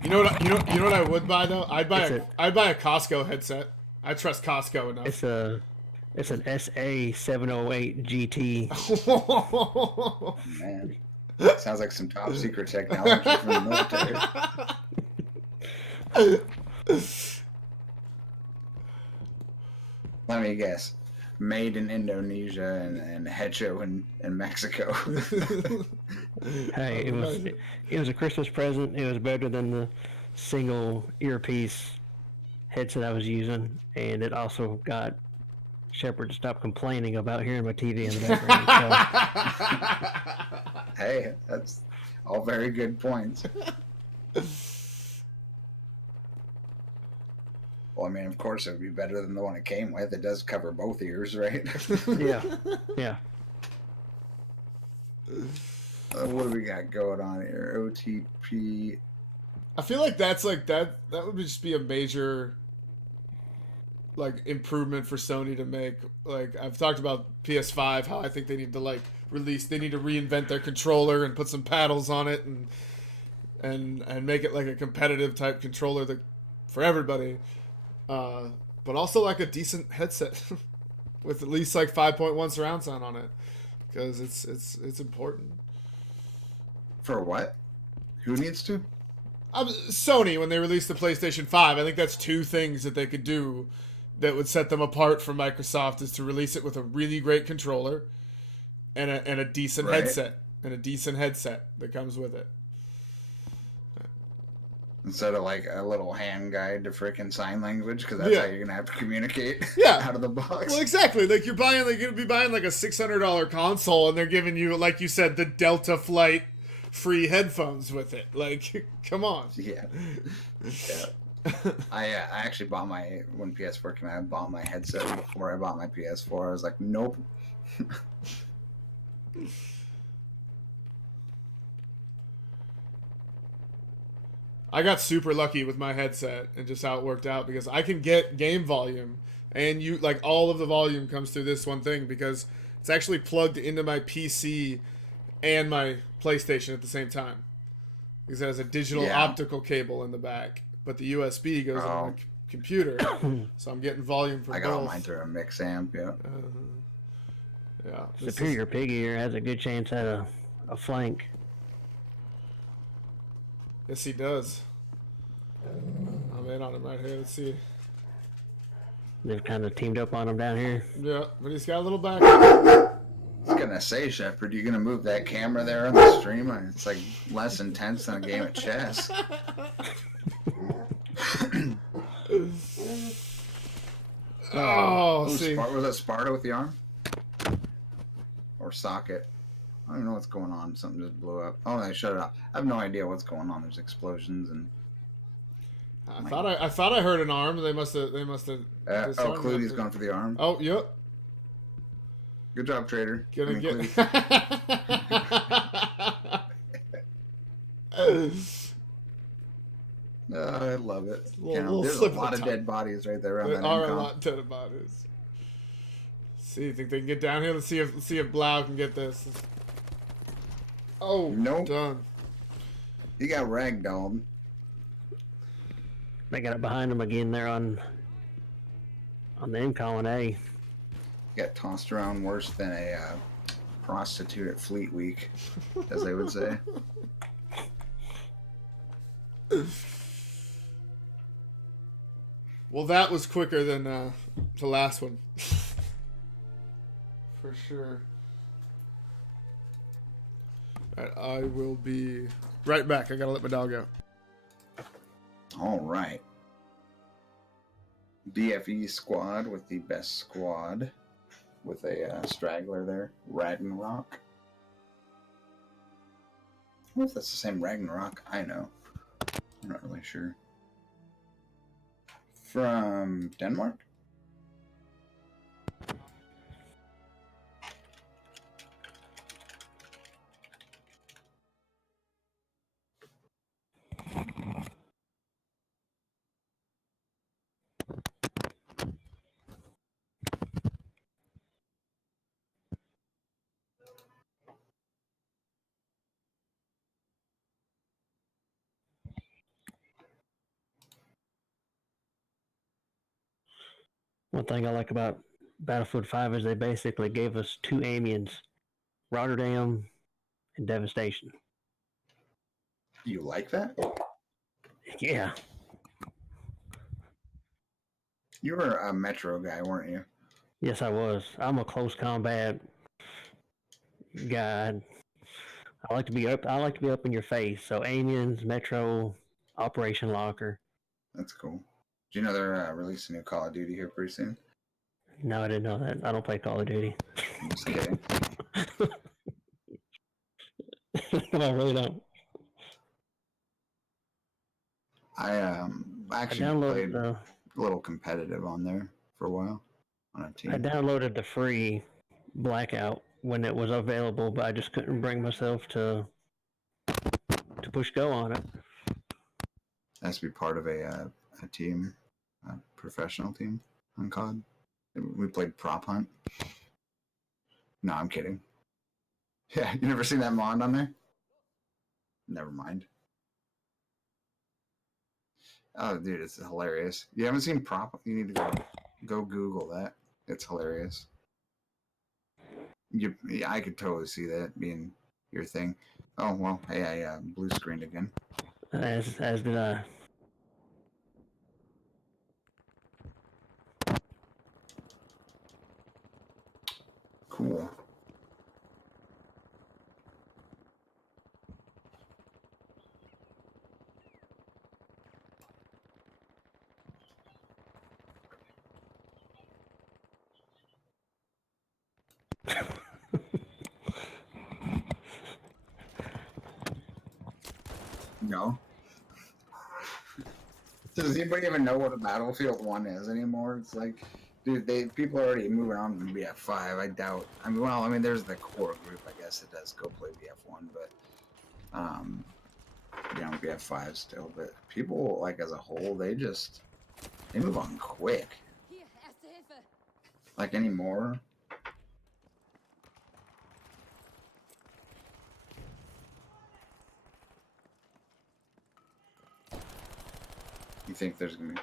You know what I would buy though? I'd buy It's I'd buy a Costco headset. I trust Costco enough. It's an SA708 GT. Man, sounds like some top secret technology from the military. Let me guess. Made in Indonesia and Hecho in Mexico. Hey, it was a Christmas present. It was better than the single earpiece headset I was using, and it also got Shepherd to stop complaining about hearing my TV in the background. Hey, that's all very good points. Well, I mean, of course, it would be better than the one it came with. It does cover both ears, right? So, yeah. What do we got going on here? OTP I feel like that's like that would just be a major like improvement for Sony to make. Like I've talked about PS5, how I think they need to like they need to reinvent their controller and put some paddles on it and make it like a competitive type controller that for everybody. But also like a decent headset with at least like 5.1 surround sound on it, because it's important. For what? Who needs to? Sony, when they released the PlayStation 5, I think that's two things that they could do that would set them apart from Microsoft, is to release it with a really great controller and a decent Right. headset. And a decent headset that comes with it. Instead of like a little hand guide to freaking sign language, because that's Yeah. how you're gonna have to communicate Yeah. out of the box. Well, exactly. Like you're gonna be buying like a $600 console, and they're giving you, like you said, the Delta Flight free headphones with it. Like, come on. Yeah. I actually bought when PS4 came out, I bought my headset before I bought my PS4. I was like, nope. I got super lucky with my headset and just how it worked out, because I can get game volume, and you like all of the volume comes through this one thing, because it's actually plugged into my PC and my PlayStation at the same time, because it has a digital optical cable in the back, but the USB goes into my computer, so I'm getting volume from I got all both. mine through a mix amp. Yeah. Yeah. Superior Pig Eater has a good chance at a flank. Yes, he does. I'm in on him right here. Let's see. They've kind of teamed up on him down here. Yeah, but he's got a little back. I was gonna say, Shepherd, you gonna move that camera there on the stream? It's like less intense than a game of chess. Oh, Ooh, see. was that Sparta with the arm? Or socket? I don't even know what's going on. Something just blew up. Oh, they shut it off. I have no idea what's going on. There's explosions and. I thought I heard an arm. They must have. Clutie's going for the arm. Oh, yep. Good job, Trader. Gonna get. I love it. Little There's a slip of lot the of tongue. dead bodies right there around There that are a income. lot of dead bodies. See, you think they can get down here? Let's see if Blau can get this. Oh, Nope. done. He got ragdolled. They got it behind them again there on the M column A. Got tossed around worse than a prostitute at Fleet Week, as they would say. Well, that was quicker than the last one. For sure. Alright, I will be right back. I gotta let my dog out. All right. DFE squad with the best squad, with a straggler there, Ragnarok. I wonder if that's the same Ragnarok I know. I'm not really sure. From Denmark? One thing I like about Battlefield 5 is they basically gave us two Amiens, Rotterdam and Devastation. You like that? Yeah. You were a Metro guy, weren't you? Yes, I was. I'm a close combat guy. I like to be up in your face. So Amiens, Metro, Operation Locker. That's cool. Do you know they're releasing a new Call of Duty here pretty soon? No, I didn't know that. I don't play Call of Duty. I'm just kidding. I really don't. I I actually downloaded played a little competitive on there for a while on a team. I downloaded the free Blackout when it was available, but I just couldn't bring myself to push go on it. Has to be part of a team, a professional team on COD. We played prop hunt. No, I'm kidding. Yeah, you never seen that mod on there? Never mind. Oh, dude, it's hilarious. You haven't seen prop? You need to go Google that. It's hilarious. Yeah, I could totally see that being your thing. Oh well, hey, I blue screened again. As did I. Cool. No. Does anybody even know what a Battlefield 1 is anymore? It's like, dude, people are already moving on to BF5. I doubt. I mean, well, I mean, there's the core group, I guess, that does go play BF1, but, BF5 still. But people, like, as a whole, they move on quick. Like, anymore. You think there's gonna be...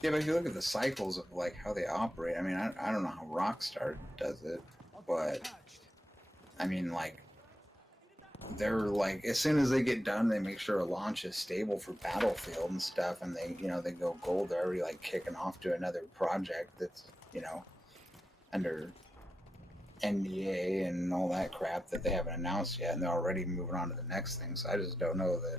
Yeah, but if you look at the cycles of like how they operate, I mean, I don't know how Rockstar does it, but I mean, like, they're like, as soon as they get done, they make sure a launch is stable for Battlefield and stuff, and they go gold. They're already like kicking off to another project that's under NDA and all that crap that they haven't announced yet, and they're already moving on to the next thing. So I just don't know that.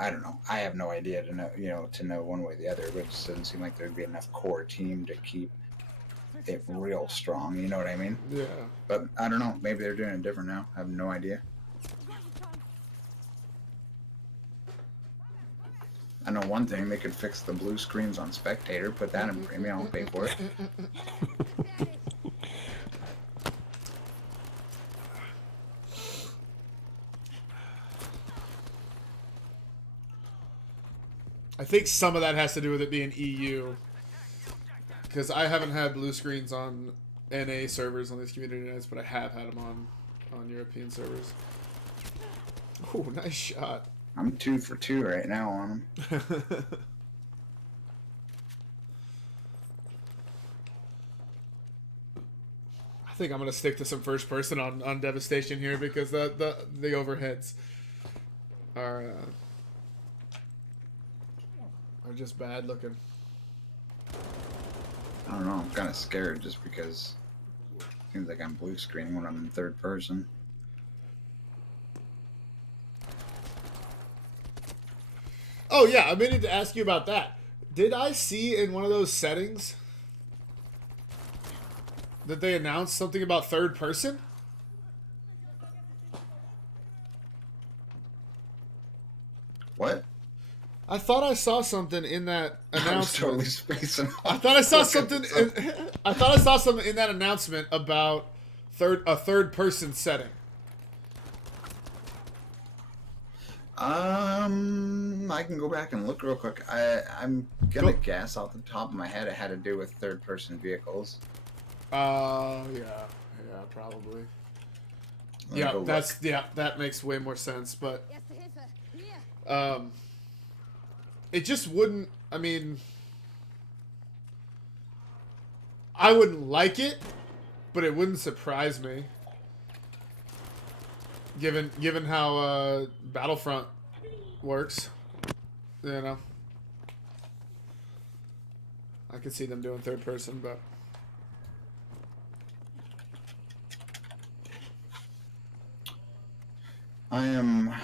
I don't know. I have no idea to know one way or the other. But it just doesn't seem like there'd be enough core team to keep it real strong. You know what I mean? Yeah. But I don't know. Maybe they're doing it different now. I have no idea. I know one thing. They could fix the blue screens on Spectator. Put that in premium. I'll pay for it. I think some of that has to do with it being EU. Because I haven't had blue screens on NA servers on these community nights, but I have had them on European servers. Oh, nice shot. I'm 2 for 2 right now on them. I think I'm gonna stick to some first person on Devastation here because the overheads are just bad looking. I don't know. I'm kind of scared just because it seems like I'm blue screening when I'm in third person. Oh yeah, I meant to ask you about that. Did I see in one of those settings that they announced something about third person? What? I thought I saw something in that announcement. I was totally spacing off. I thought I saw something. I thought I saw something in that announcement about a third person setting. I can go back and look real quick. I'm gonna guess off the top of my head it had to do with third person vehicles. Yeah, probably. That makes way more sense, but it just wouldn't. I mean, I wouldn't like it, but it wouldn't surprise me. Given how Battlefront works, I could see them doing third person, but I am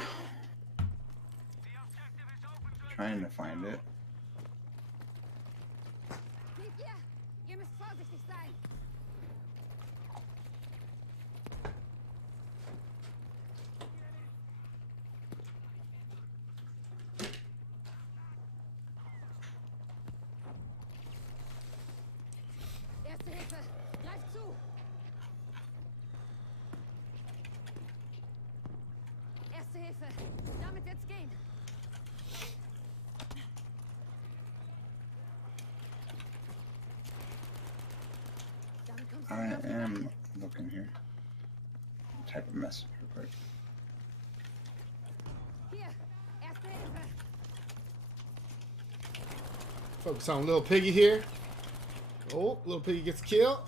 trying to find it. Hilfe! Greif zu! Erste Hilfe! Damit wird's gehen! Damit kommst du I nicht auf die am Beine. looking here. Type of message real quick. Hier! Erste Hilfe! Focus on little piggy here. Oh, little piggy gets killed.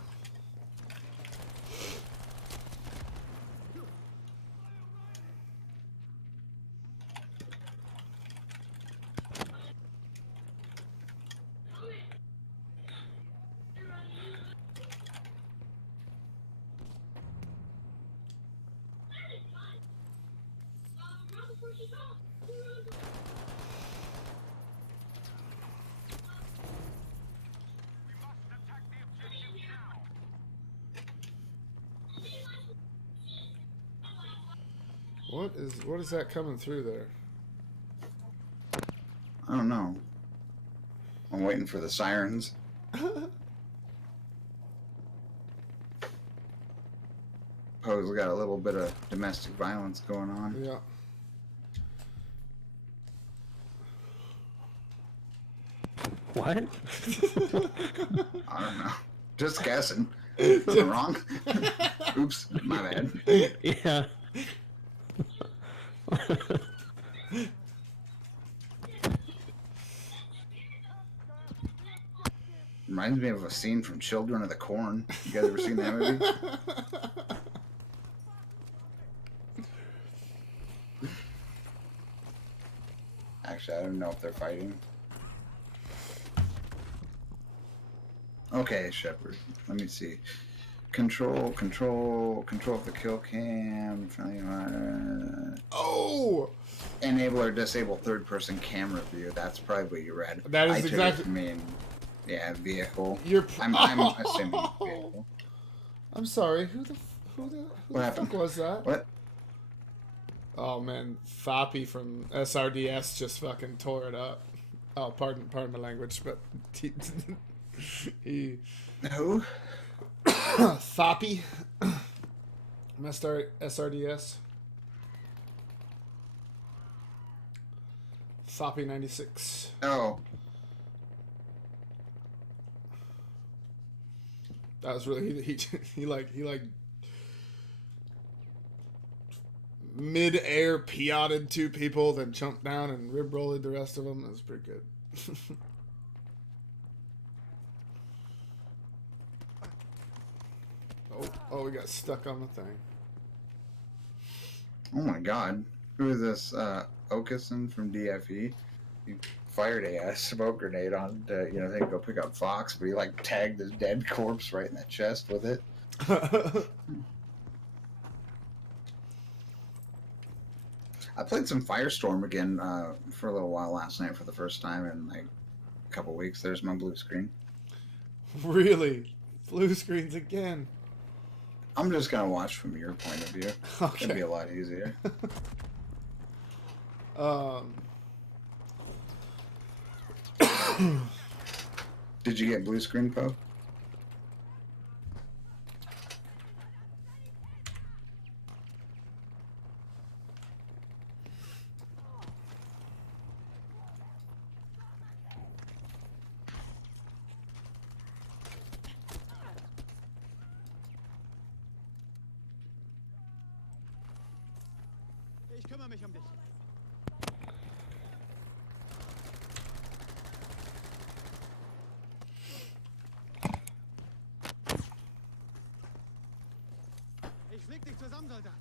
What is that coming through there? I don't know. I'm waiting for the sirens. Poe's got a little bit of domestic violence going on. Yeah. What? I don't know. Just guessing. Am I wrong? Oops, my bad. Yeah. Reminds me of a scene from Children of the Corn. You guys ever seen that movie? Actually, I don't know if they're fighting. Okay, Shepherd. Let me see. Control of the kill cam. Oh! Enable or disable third-person camera view. That's probably what you read. That is I took it exactly- to mean, yeah, vehicle. You're. I'm assuming vehicle. I'm sorry. Who the What fuck happened? was that? What? Oh man, Foppy from SRDS just fucking tore it up. Oh, pardon my language, but he Who? Foppy from SRDS. Foppy 96. Oh, That was really he like mid-air piated two people, then jumped down and rib-rolled the rest of them. That was pretty good. Oh, we got stuck on the thing. oh my God. Who is this? Okeson from DFE. He fired a smoke grenade on to, they could go pick up Fox, but he like tagged his dead corpse right in the chest with it. I played some Firestorm again for a little while last night for the first time in like a couple weeks. There's my blue screen. Really? Blue screens again. I'm just gonna watch from your point of view. Okay. It'd be a lot easier. Did you get blue screen, Poe? Ich kümmere mich um dich. Ich flieg dich zusammen, Soldat.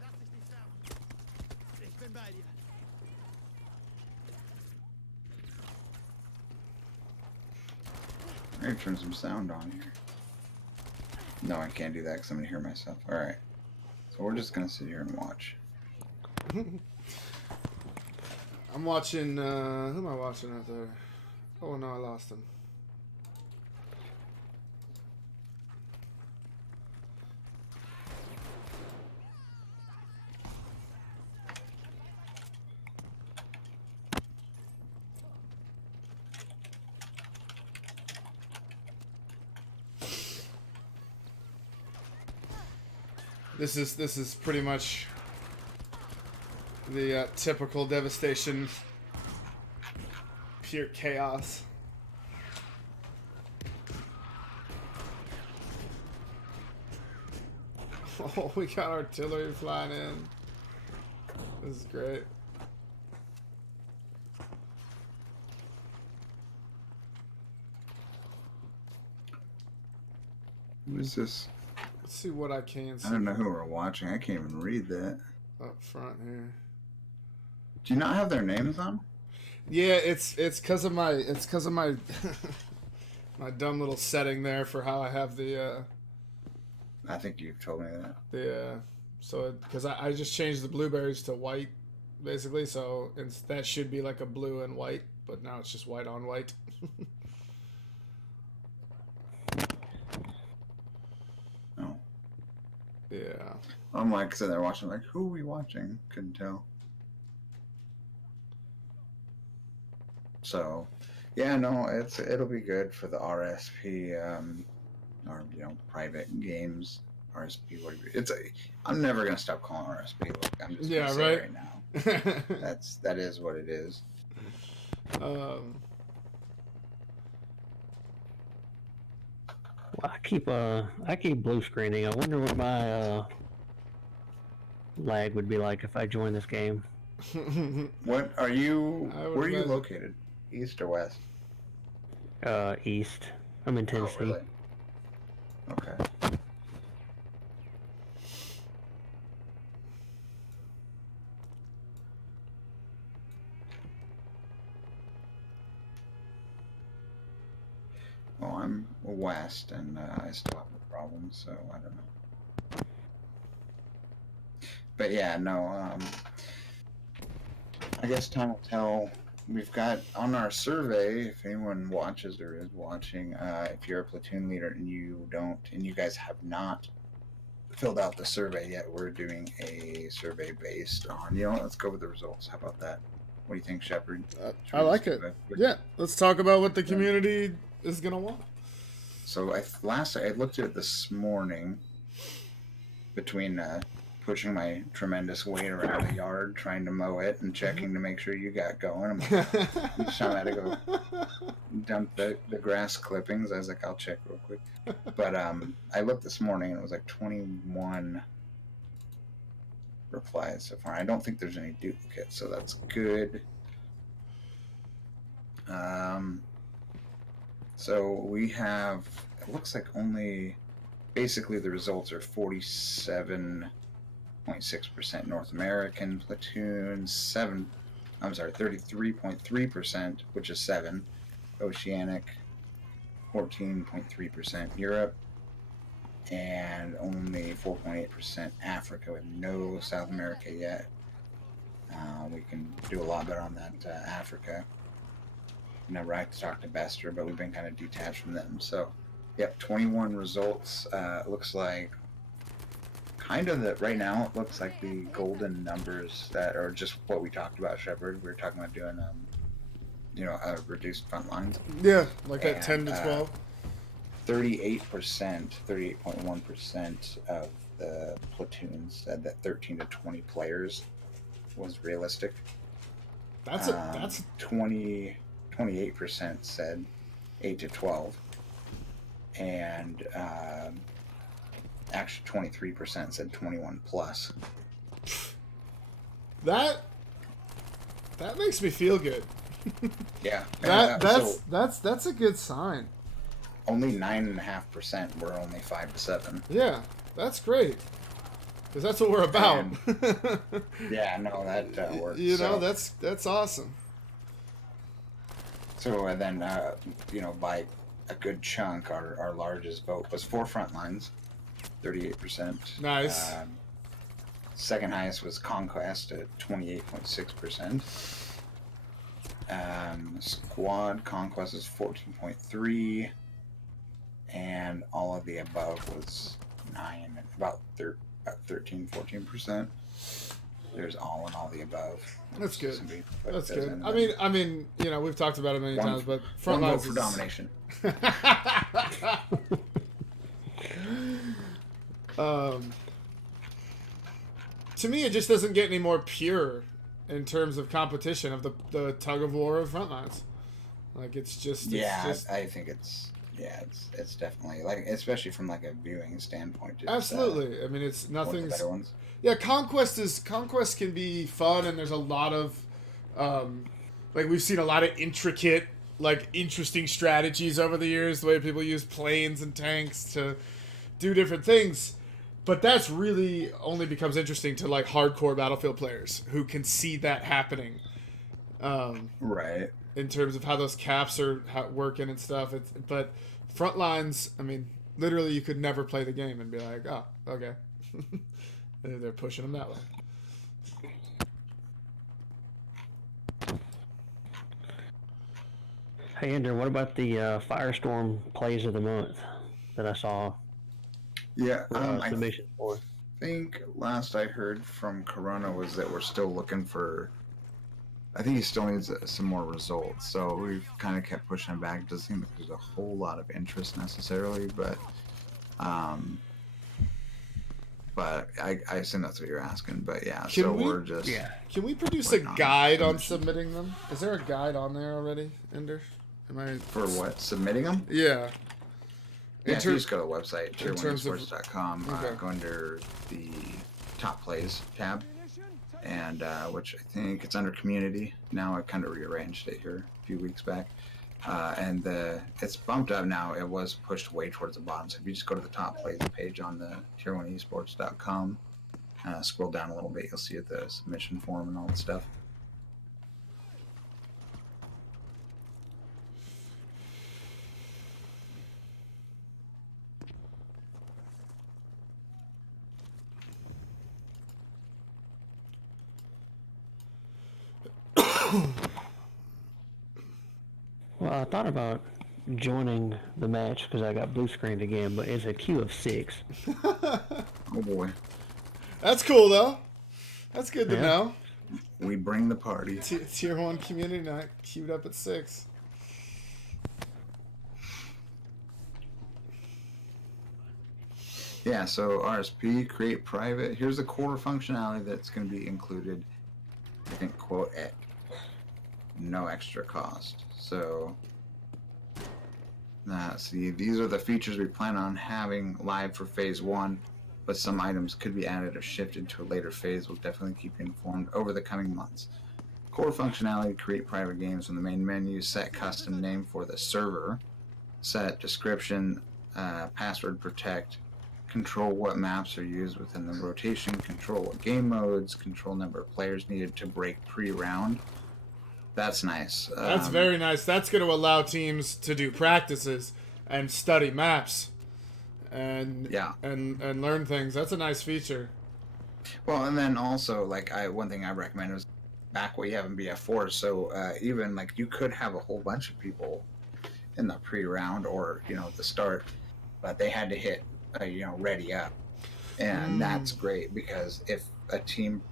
Lass dich nicht sterben. Ich bin bei dir. I need to turn some sound on here. No, I can't do that because I'm going to hear myself. Alright. So we're just going to sit here and watch. I'm watching, who am I watching out there? Oh no, I lost him. This is pretty much the typical devastation, pure chaos. Oh, we got artillery flying in. This is great. Who is this? Let's see what I can see I don't know who we're watching. I can't even read that. up front here. Do you not have their names on? Yeah, it's because of my my dumb little setting there for how I have the I think you've told me that. so because I just changed the blueberries to white basically, so that should be like a blue and white, but now it's just white on white. Oh. Yeah. I'm like sitting there watching, like, who are we watching? Couldn't tell. So, yeah, no, it'll be good for the RSP, or private games. RSP, whatever. I'm never gonna stop calling RSP. Look, I'm just gonna say it right now. That is what it is. Well, I keep blue screening. I wonder what my lag would be like if I joined this game. What are you? I would Where are you imagine- located? East or west? East. I'm in Tennessee. Oh, really? Okay. Well, I'm west, and I still have a problem, so I don't know. But yeah, no. I guess time will tell. We've got on our survey, if anyone watches or is watching, if you're a platoon leader and you guys have not filled out the survey yet, we're doing a survey based on, let's go with the results. How about that? What do you think, Shepherd? I like it. Yeah, let's talk about what the community is gonna want. So I looked at it this morning between pushing my tremendous weight around the yard, trying to mow it, and checking to make sure you got going. I'm like, each time I had to go dump the grass clippings, I was like, I'll check real quick. But I looked this morning, and it was like 21 replies so far. I don't think there's any duplicates, so that's good. So we have, it looks like only, basically the results are 47.6% North American platoons, 33.3%, which is 7, Oceanic, 14.3% Europe, and only 4.8% Africa, with no South America yet. We can do a lot better on that Africa. Never I talked to Bester, but we've been kind of detached from them. So, yep, 21 results. Looks like kind of right now, it looks like the golden numbers that are just what we talked about, Shepherd. We were talking about doing, reduced front lines. Yeah, like at 10 to 12. 38.1% of the platoons said that 13 to 20 players was realistic. That's 28% said 8 to 12, and actually 23% said 21 plus. That makes me feel good. Yeah, That's a good sign. only 9.5% were only 5 to 7. Yeah, that's great. Because that's what we're about. Yeah, no, that works. That's awesome. So and then by a good chunk, our largest vote was for front lines, 38%. Nice. Second highest was Conquest at 28.6%. Squad Conquest is 14.3%, and all of the above was 9, about 13-14%. There's all in all the above. That's good. That's That's good. I mean, we've talked about it many times, but front one lines vote for domination. to me, it just doesn't get any more pure in terms of competition of the tug of war of Frontlines. Like it's just I think it's definitely like, especially from like a viewing standpoint. It's, absolutely. I mean, it's one of the nothing's. better ones. Yeah, Conquest can be fun, and there's a lot of, like we've seen a lot of intricate, like interesting strategies over the years. The way people use planes and tanks to do different things, but that's really only becomes interesting to like hardcore Battlefield players who can see that happening. Right. In terms of how those caps are working and stuff, but Frontlines, I mean, literally, you could never play the game and be like, oh, okay. They're pushing them that way. Hey, Andrew, what about the Firestorm Plays of the Month that I saw Yeah. submission for? I think last I heard from Corona was that we're still looking for. I think he still needs some more results, so we've kind of kept pushing him back. It doesn't seem like there's a whole lot of interest necessarily, but I assume that's what you're asking. But yeah, we're just. Yeah. Can we produce a guide on submitting them? Is there a guide on there already, Ender? For what? Submitting them? Yeah. Yeah, if you just go to the website, terms of- tier1esports.com, okay. go under the top plays tab, and which I think it's under community. Now I kind of rearranged it here a few weeks back. And it's bumped up now. It was pushed way towards the bottom. So if you just go to the top plays page on the tier1esports.com, scroll down a little bit, you'll see the submission form and all that stuff. Well, I thought about joining the match because I got blue screened again, but it's a queue of 6. Oh boy. That's cool though. That's good to know. We bring the party. Tier 1 community night queued up at 6. Yeah, so RSP, create private. Here's the core functionality that's going to be included, I think, quote, at no extra cost. So, see, these are the features we plan on having live for phase 1, but some items could be added or shifted to a later phase. We'll definitely keep you informed over the coming months. Core functionality, create private games from the main menu, set custom name for the server, set description, password protect, control what maps are used within the rotation, control what game modes, control number of players needed to break pre-round. That's nice. That's very nice. That's going to allow teams to do practices and study maps and learn things. That's a nice feature. Well, and then also, like, one thing I recommend is back what you have in BF4. So even like you could have a whole bunch of people in the pre-round or at the start, but they had to hit ready up, and that's great because if a team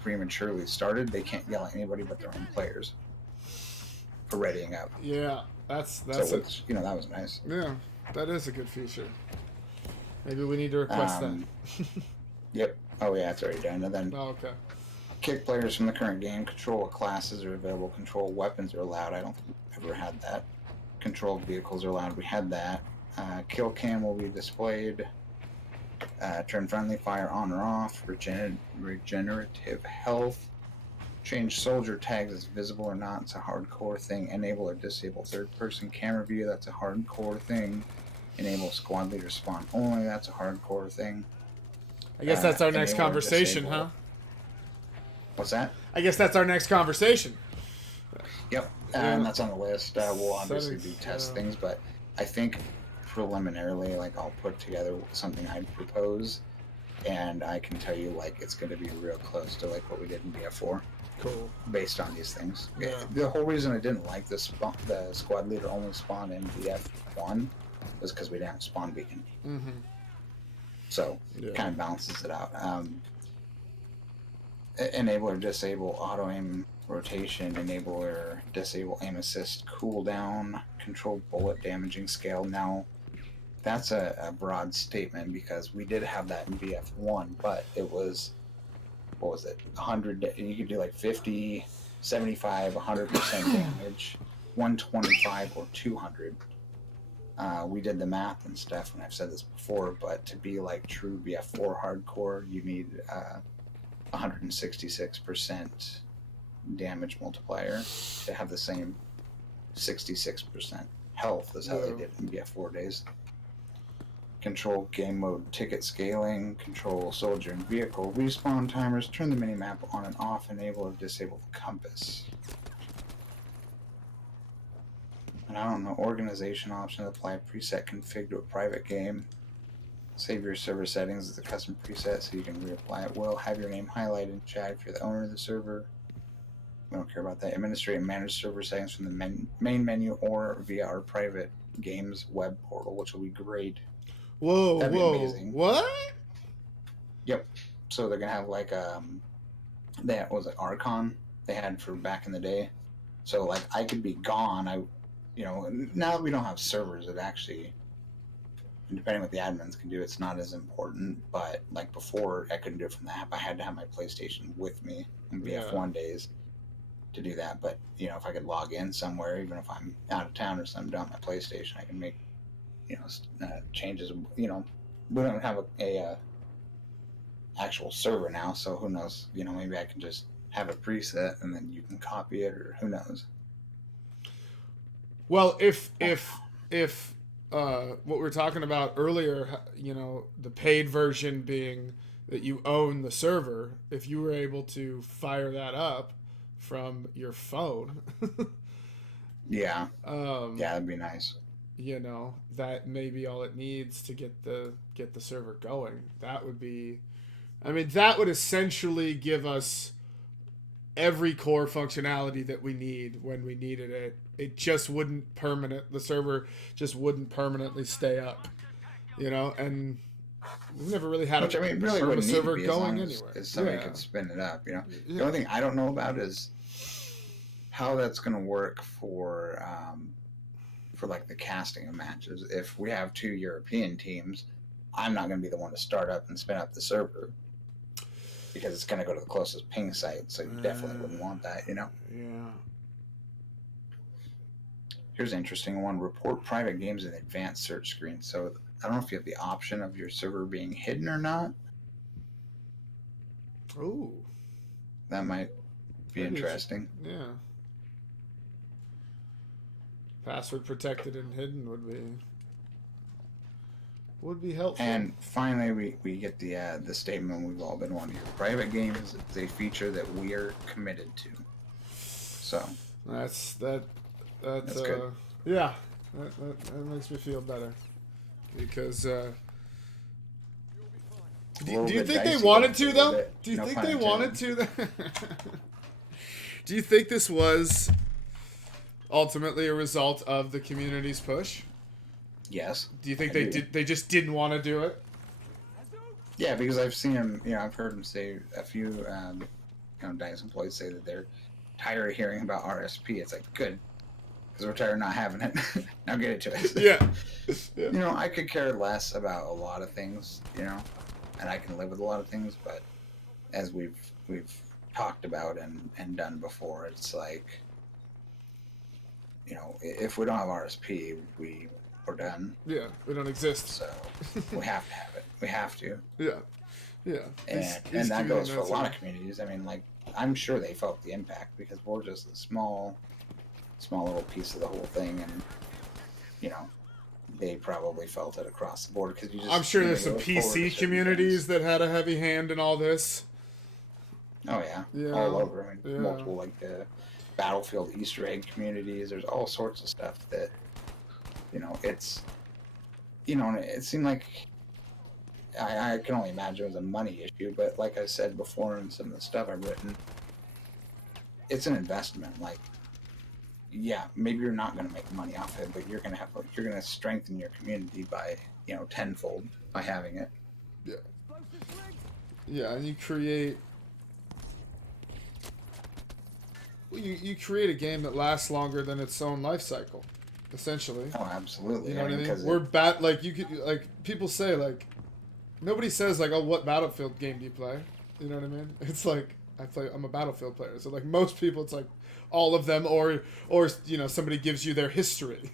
prematurely started, they can't yell at anybody but their own players for readying up. Yeah, that's that was nice. Yeah, that is a good feature. Maybe we need to request that. Yep. Oh yeah, it's already done. And then okay. Kick players from the current game. Control what classes are available. Control weapons are allowed. I don't think we've ever had that. Controlled vehicles are allowed. We had that. Kill cam will be displayed. Turn friendly fire on or off. Regenerative health. Change soldier tags as visible or not. It's a hardcore thing. Enable or disable third-person camera view. That's a hardcore thing. Enable squad leader spawn only. That's a hardcore thing. I guess that's our next conversation, huh? What's that? I guess that's our next conversation. Yep, and that's on the list. We'll obviously do test things, but I think preliminarily, like, I'll put together something I'd propose, and I can tell you, like, it's going to be real close to like what we did in BF4. Cool. Based on these things. Yeah. The whole reason I didn't like the squad leader only spawn in BF1 was because we didn't have spawn beacon. Mm-hmm. So it kind of balances it out. Enable or disable auto aim rotation, enable or disable aim assist cooldown, control bullet damaging scale. Now, that's a broad statement because we did have that in BF1, but it was what was it, 100, you could do like 50, 75, 100% damage, 125 or 200. We did the math and stuff, and I've said this before, but to be like true BF4 hardcore, you need 166% damage multiplier to have the same 66% health as how they did in BF4 days. Control game mode ticket scaling, control soldier and vehicle respawn timers, turn the minimap on and off, enable or disable the compass. And I don't know, organization option, apply preset config to a private game. Save your server settings as a custom preset so you can reapply it. Will have your name highlighted in chat if you're the owner of the server. We don't care about that. Administrate and manage server settings from the main menu or via our private games web portal, which will be great. Whoa, That'd be whoa, amazing. what? Yep. So they're gonna have like that was it Archon they had for back in the day. So like I could be gone. Now that we don't have servers, it actually, depending what the admins can do, it's not as important. But like before, I couldn't do it from the app. I had to have my PlayStation with me in BF1 days to do that. But if I could log in somewhere, even if I'm out of town or something, on my PlayStation, I can make changes. We don't have a actual server now, so who knows? Maybe I can just have a preset and then you can copy it, or who knows. Well, if what we were talking about earlier, the paid version being that you own the server, if you were able to fire that up from your phone, yeah, that'd be nice. That may be all it needs to get the server going. That would be, that would essentially give us every core functionality that we need when we needed it. It just wouldn't the server just wouldn't permanently stay up, and we've never really had a server going anywhere. As somebody could spin it up, The only thing I don't know about is how that's going to work for like the casting of matches. If we have 2 European teams, I'm not going to be the one to start up and spin up the server, because it's going to go to the closest ping site, so you definitely wouldn't want that, Yeah. Here's an interesting one. Report private games in the advanced search screen. So I don't know if you have the option of your server being hidden or not. Ooh. That might be interesting. Yeah. Password protected and hidden would be helpful. And finally, we get the statement we've all been wanting. Private games is a feature that we are committed to. So that's good. Yeah, that makes me feel better, because do you think they wanted to though? Do you think they wanted to? Do you think this was ultimately a result of the community's push? Yes. Do you think they just didn't want to do it? Yeah, because I've seen him. I've heard him say a few DICE employees say that they're tired of hearing about RSP. It's like, good, because we're tired of not having it. Now get it to us. Yeah. I could care less about a lot of things, and I can live with a lot of things, but as we've talked about and done before, it's like, if we don't have RSP, we're done. Yeah, we don't exist. So we have to have it. We have to. Yeah. And that goes for a lot of communities. I'm sure they felt the impact, because we're just a small little piece of the whole thing, and they probably felt it across the board, because I'm sure there's some PC communities that had a heavy hand in all this. Oh yeah. All over. Multiple Battlefield Easter egg communities. There's all sorts of stuff that it's it seemed like I can only imagine it was a money issue, but like I said before in some of the stuff I've written, it's an investment. Like, yeah, maybe you're not going to make money off it, but you're going to strengthen your community by tenfold by having it. Yeah, and you create a game that lasts longer than its own life cycle, essentially. Oh, absolutely. You know what I mean? We're people say, nobody says, oh, what Battlefield game do you play? You know what I mean? It's like I'm a Battlefield player, so like most people, it's like all of them, or you know, somebody gives you their history.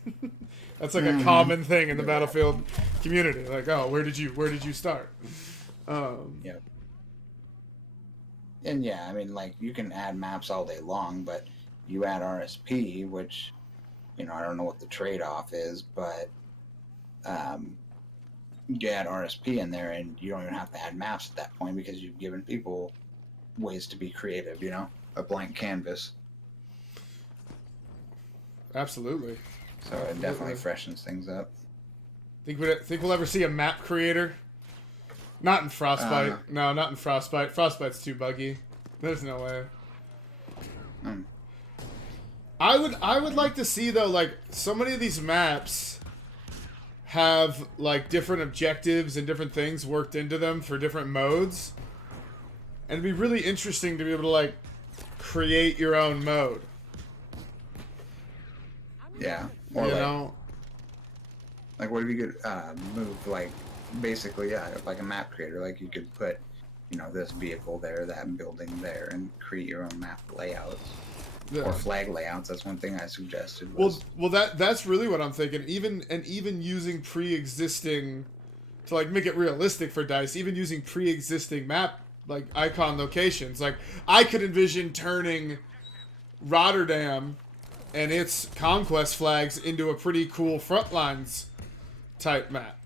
That's like a common thing in the Battlefield community. Like, oh, where did you start? Yeah. And yeah, I mean, like, you can add maps all day long, but you add RSP, which, you know, I don't know what the trade-off is, but you add RSP in there, and you don't even have to add maps at that point because you've given people ways to be creative, you know? A blank canvas. Absolutely. So it definitely freshens things up. Think we'll ever see a map creator? Not in Frostbite. No, not in Frostbite. Frostbite's too buggy. There's no way. I would like to see, though, like, so many of these maps have like different objectives and different things worked into them for different modes. And it'd be really interesting to be able to like create your own mode. Yeah. Or you like, know? Like, what if you could move, like, basically, yeah, like a map creator. Like, you could put, you know, this vehicle there, that building there, and create your own map layouts. Yeah. Or flag layouts. That's one thing I suggested. Was, well, that's really what I'm thinking. Even using pre-existing, to like make it realistic for DICE, even using pre-existing map like icon locations. Like, I could envision turning Rotterdam and its conquest flags into a pretty cool Frontlines type map.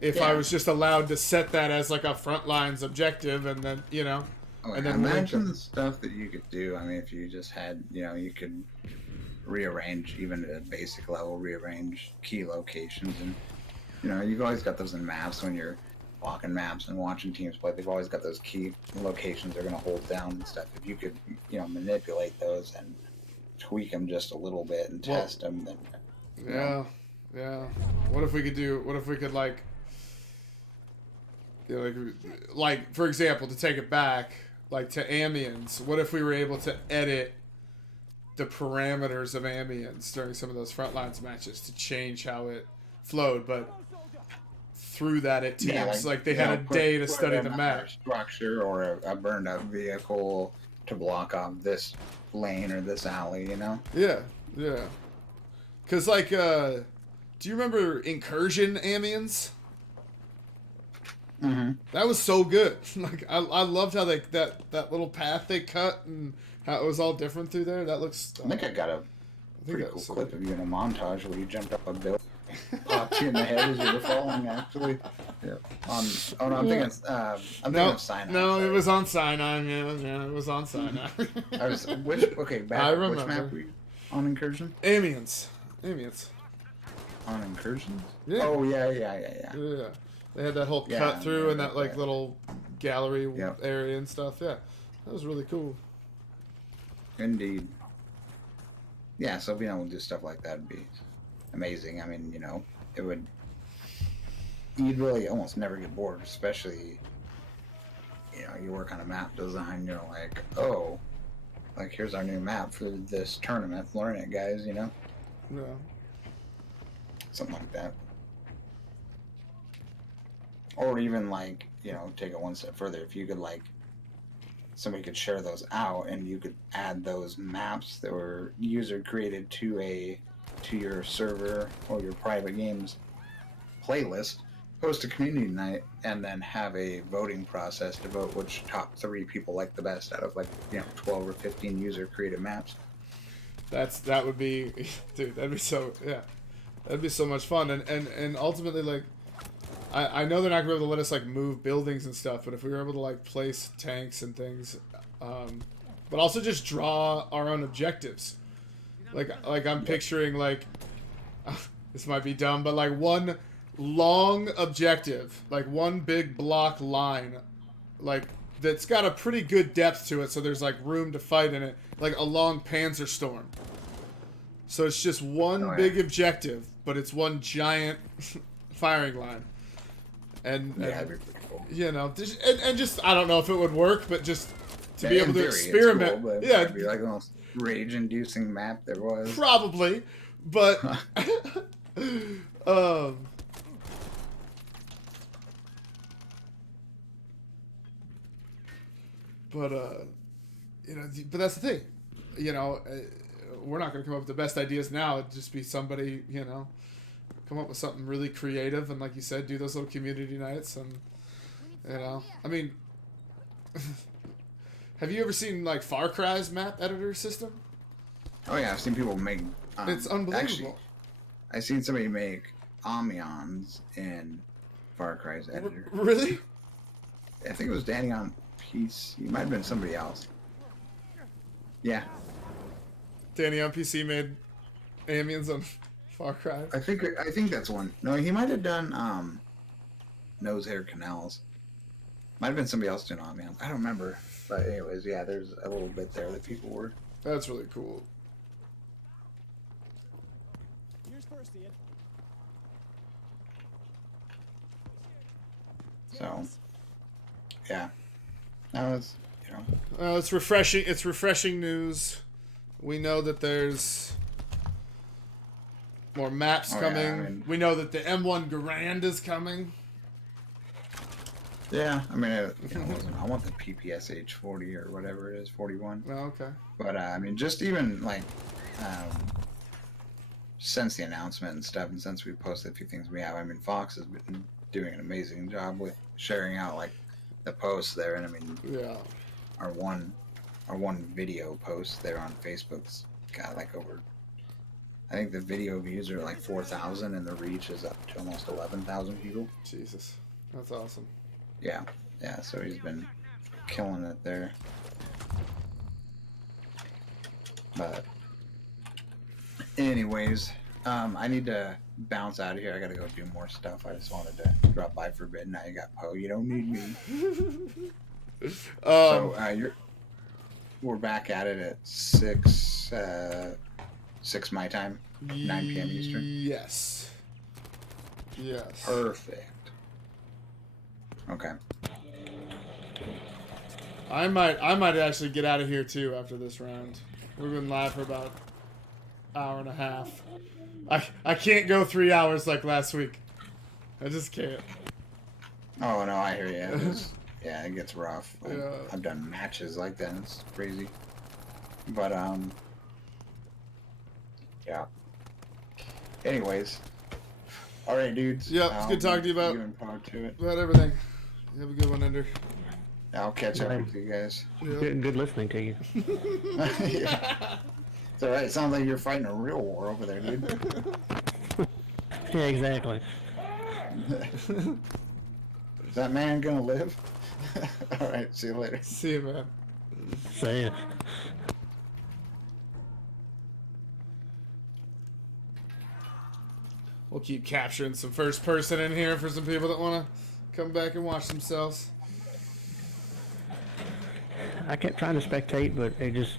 If I was just allowed to set that as like a Frontlines objective, and then, you know, and then imagine the stuff that you could do. I mean, if you just had, you know, you could rearrange, even at a basic level, rearrange key locations. And, you know, you've always got those in maps when you're walking maps and watching teams play. They've always got those key locations they're going to hold down and stuff. If you could, you know, manipulate those and tweak them just a little bit and test them, then, yeah. What if we could like, you know, like for example, to take it back, like to Amiens, what if we were able to edit the parameters of Amiens during some of those Frontlines matches to change how it flowed, but through that it teams like they had a day to study the map structure, or a burned out vehicle to block off this lane or this alley, you know? Yeah. Cause like, do you remember Incursion Amiens? Mm-hmm. That was so good. Like I loved how they that little path they cut and how it was all different through there. That looks. I think I got a pretty cool clip of you in a montage where you jumped up a building, popped you in the head as you were falling. Actually, yeah. I'm thinking of Sinai. No, it was on Sinai. Yeah, it was on Sinai. Which map were you on? Incursion? Amiens. On Incursions? Yeah. Oh yeah. Yeah. They had that whole cut through and that like little gallery area and stuff. Yeah, that was really cool. Indeed. Yeah, so being able to do stuff like that would be amazing. I mean, you know, you'd really almost never get bored, especially, you know, you work on a map design, you're like, oh, like here's our new map for this tournament. Learn it, guys, you know? Yeah. Something like that. Or even like, you know, take it one step further. If you could like, somebody could share those out and you could add those maps that were user created to your server or your private games playlist, host a community night, and then have a voting process to vote which top 3 people like the best out of like, you know, 12 or 15 user created maps. That would be, dude, that'd be so much fun. And ultimately, like, I know they're not gonna be able to let us like move buildings and stuff, but if we were able to like place tanks and things, but also just draw our own objectives, like I'm picturing like, this might be dumb, but like one long objective, like one big block line, like that's got a pretty good depth to it, so there's like room to fight in it, like a long Panzer Storm. So it's just one big objective, but it's one giant firing line. And that'd be pretty cool. You know, just I don't know if it would work, but just to be able to experiment. Cool, it'd be like the most rage-inducing map there was. Probably, but But you know, but that's the thing. You know, we're not going to come up with the best ideas now. It'd just be somebody, you know, come up with something really creative and, like you said, do those little community nights and, you know, I mean, have you ever seen like Far Cry's map editor system? Oh yeah, I've seen people make. It's unbelievable. Actually, I've seen somebody make Amions in Far Cry's editor. Really? I think it was Danny on PC. It might have been somebody else. Yeah, Danny on PC made Amiens on Far Cry. I think that's one. No, he might have done nose hair canals. Might have been somebody else doing Amiens. I don't remember. But anyways, yeah, there's a little bit there that people were. That's really cool. Here's first, Ian. So, yeah, that was, you know. It's refreshing. It's refreshing news. We know that there's more maps Oh, coming. yeah, I mean- We know that the M1 Garand is coming. Yeah, I mean, you know, I want the PPSH 40 or whatever it is, 41. Oh, okay. But I mean, just even like since the announcement and stuff, and since we posted a few things we have, I mean, Fox has been doing an amazing job with sharing out like the posts there, and I mean, Yeah. our one video post there on Facebook's got like over. I think the video views are like 4,000, and the reach is up to almost 11,000 people. Jesus, that's awesome. Yeah, yeah. So he's been killing it there. But anyways, I need to bounce out of here. I gotta go do more stuff. I just wanted to drop by for a bit. Now you got Poe. You don't need me. We're back at it at 6 my time, 9 p.m. Eastern. Yes. Yes. Perfect. Okay. I might actually get out of here too after this round. We've been live for about an hour and a half. I can't go 3 hours like last week. I just can't. Oh no, I hear you. Yeah, it gets rough. Yeah. I've done matches like that. It's crazy. But yeah. Anyways, all right, dudes. Yep, it's good talking to you about doing part to it. about everything. You have a good one, Ender. I'll catch up Right. with you guys. Good, good listening to you. Yeah. It's all right. It sounds like you're fighting a real war over there, dude. Yeah, exactly. Is that man gonna live? All right. See you later. See you, man. See ya. We'll keep capturing some first person in here for some people that want to come back and watch themselves. I kept trying to spectate, but it just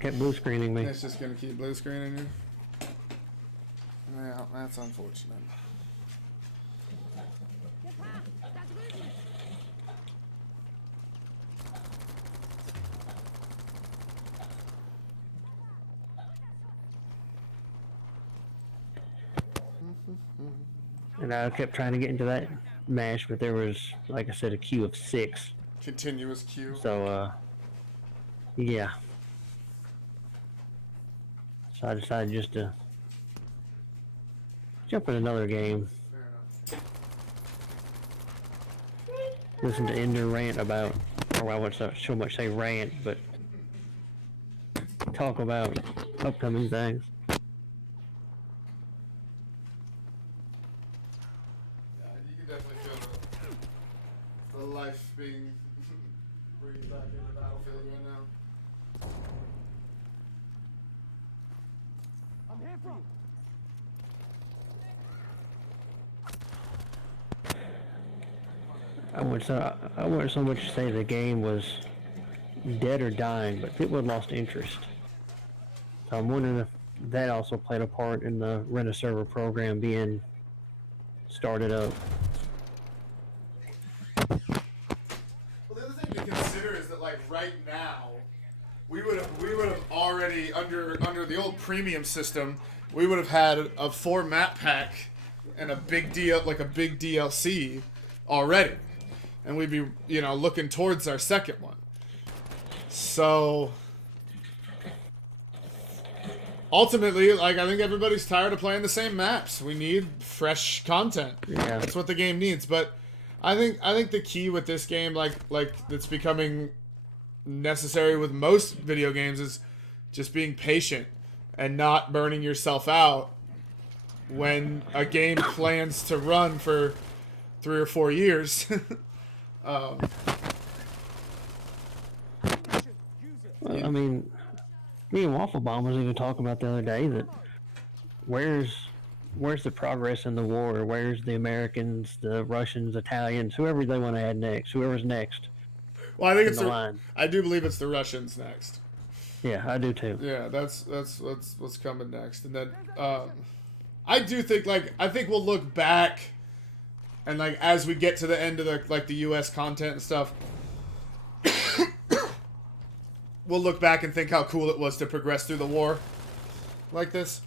kept blue screening me. It's just gonna keep blue screening you. Yeah, that's unfortunate. Gefahr! Da drüben! And I kept trying to get into that match, but there was, like I said, a queue of 6. Continuous queue. So, yeah. So I decided just to jump in another game. Fair enough. Listen to Ender rant about, or I won't so much say rant, but talk about upcoming things. Yeah, you can definitely feel the life being breathed back into the battlefield right now. I'm here for you. I wouldn't so much say the game was dead or dying, but people had lost interest. So I'm wondering if that also played a part in the rent-a-server program being started up. Well, the other thing to consider is that, like, right now, we would have already under the old premium system, we would have had a 4 map pack and a big DLC already, and we'd be looking towards our second one. So ultimately, like, I think everybody's tired of playing the same maps. We need fresh content. Yeah. That's what the game needs. But I think the key with this game, like that's becoming necessary with most video games, is just being patient and not burning yourself out when a game plans to run for 3 or 4 years. I mean, me and Waffle Bomb was even talking about the other day that where's the progress in the war? Where's the Americans, the Russians, Italians, whoever they want to add next, whoever's next? Well, I think in it's the the line. I do believe it's the Russians next. Yeah, I do too. Yeah, that's what's coming next. And then I do think, like, I think we'll look back and, like, as we get to the end of the US content and stuff, we'll look back and think how cool it was to progress through the war like this.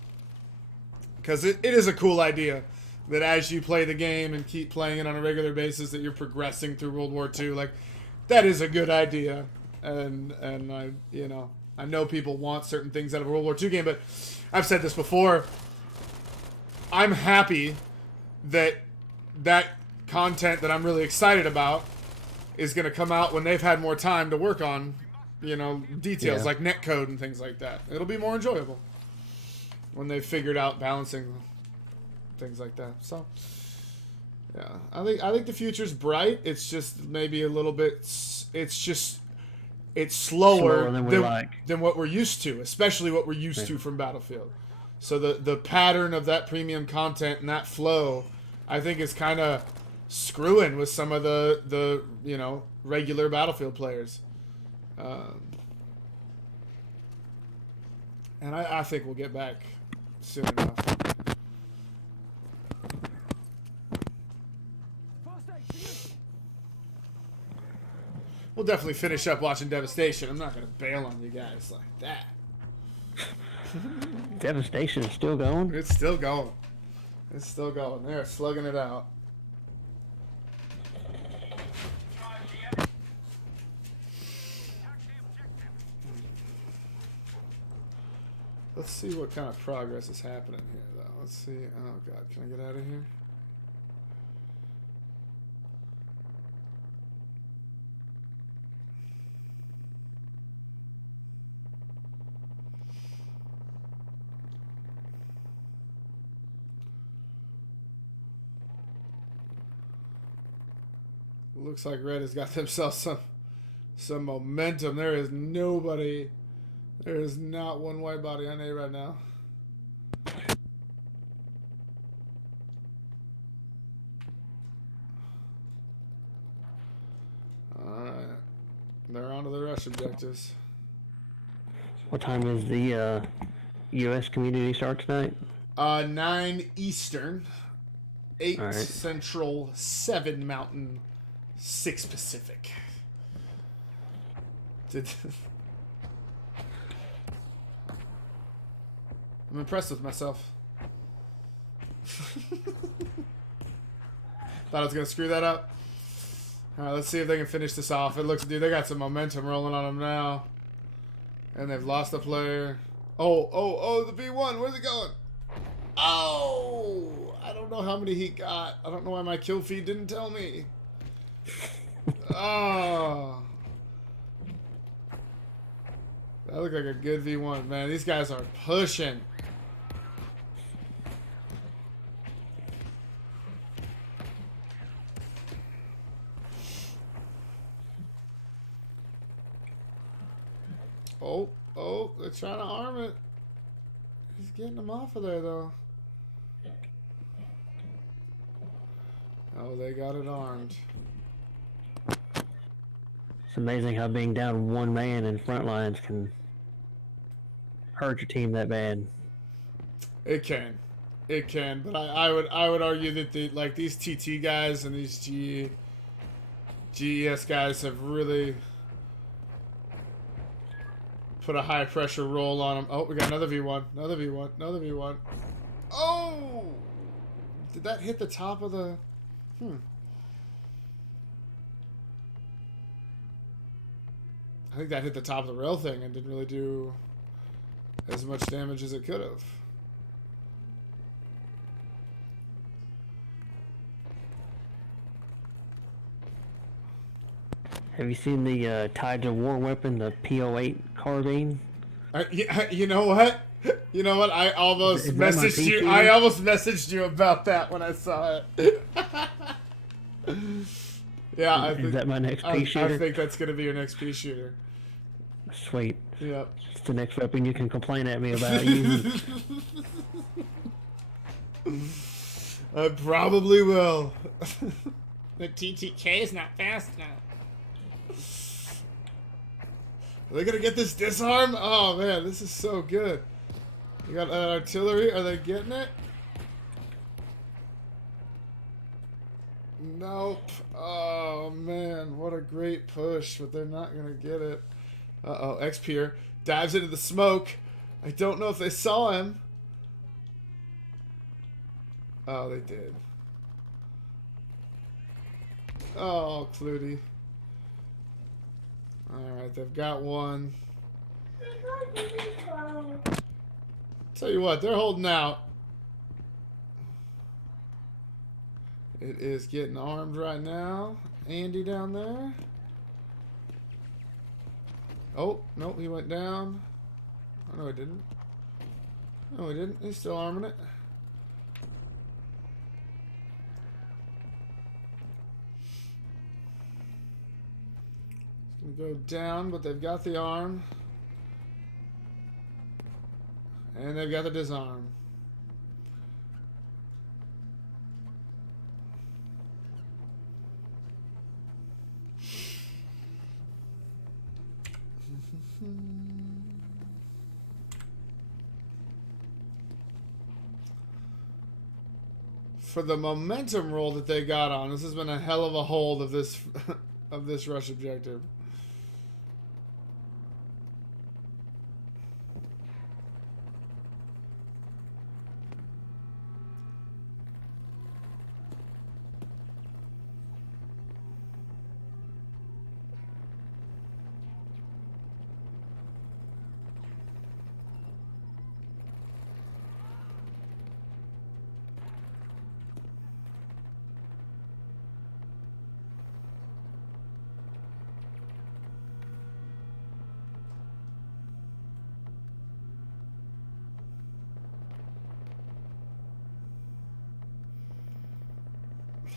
Because it is a cool idea that as you play the game and keep playing it on a regular basis, that you're progressing through World War II. Like, that is a good idea. And I know people want certain things out of a World War II game, but I've said this before. I'm happy that content that I'm really excited about is going to come out when they've had more time to work on, details like netcode and things like that. It'll be more enjoyable when they've figured out balancing things like that. So, yeah, I think the future's bright. It's just maybe a little bit. It's slower than what we're used to, especially what we're used to from Battlefield. So the pattern of that premium content and that flow, I think, is kind of screwing with some of the regular Battlefield players. And I think we'll get back soon enough. We'll definitely finish up watching Devastation. I'm not going to bail on you guys like that. Devastation is still going? It's still going. It's still going. They're slugging it out. Let's see what kind of progress is happening here, though. Let's see. Oh, God. Can I get out of here? Looks like Red has got themselves some momentum. There is nobody. There is not one white body on A right now. Alright. They're on to the rush objectives. What time is the U.S. community start tonight? 9 Eastern, 8 All right. Central, 7 Mountain, 6 Pacific. I'm impressed with myself. Thought I was going to screw that up. Alright, let's see if they can finish this off. It looks, dude, they got some momentum rolling on them now. And they've lost a player. Oh, the B1, where's it going? Oh, I don't know how many he got. I don't know why my kill feed didn't tell me. Oh. That looked like a good V1, man. These guys are pushing. Oh, they're trying to arm it. He's getting them off of there, though. Oh, they got it armed. It's amazing how being down one man in front lines can hurt your team that bad. It can, but I would argue that these TT guys and these GES guys have really put a high pressure roll on them. Oh, we got another V1, another V1. Oh, did that hit the top of the? I think that hit the top of the rail thing and didn't really do as much damage as it could have. Have you seen the Tides of War weapon, the P08 carbine? You know what? You know what? I almost Is that my messaged you. PC? I almost messaged you about that when I saw it. Yeah, I think Is that my next I pea shooter? think that's gonna be your next pea shooter. Sweet. Yep. It's the next weapon you can complain at me about using. I probably will. The TTK is not fast now. Are they gonna get this disarm? Oh man, this is so good. You got artillery. Are they getting it? Nope. Oh man, what a great push, but they're not gonna get it. Uh-oh, X-Pier dives into the smoke. I don't know if they saw him. Oh, they did. Oh, Clutie. Alright, they've got one. Tell you what, they're holding out. It is getting armed right now. Andy down there. Oh, nope, he went down. Oh, no, he didn't. No, he didn't. He's still arming it. It's gonna go down, but they've got the arm. And they've got the disarm. For the momentum roll that they got on, this has been a hell of a hold of this of this rush objective.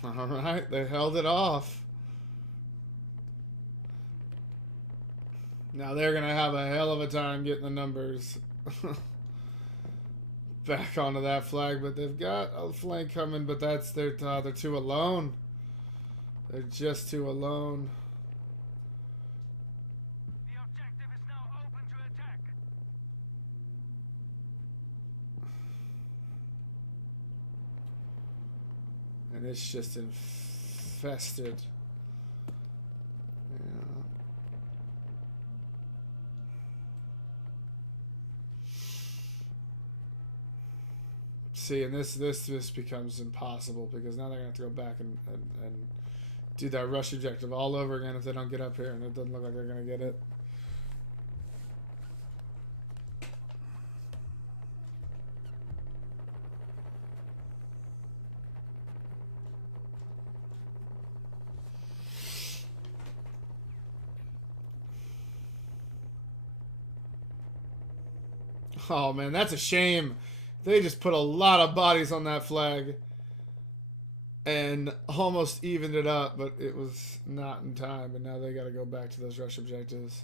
All right, they held it off. Now they're gonna have a hell of a time getting the numbers back onto that flag, but they've got a flank coming. But that's they're too alone. They're just too alone. The objective is now open to attack. And it's just infested. Yeah. See, and this becomes impossible because now they're gonna have to go back and do that rush objective all over again if they don't get up here, and it doesn't look like they're gonna get it. Oh man, that's a shame. They just put a lot of bodies on that flag and almost evened it up, but it was not in time, and now they got to go back to those rush objectives.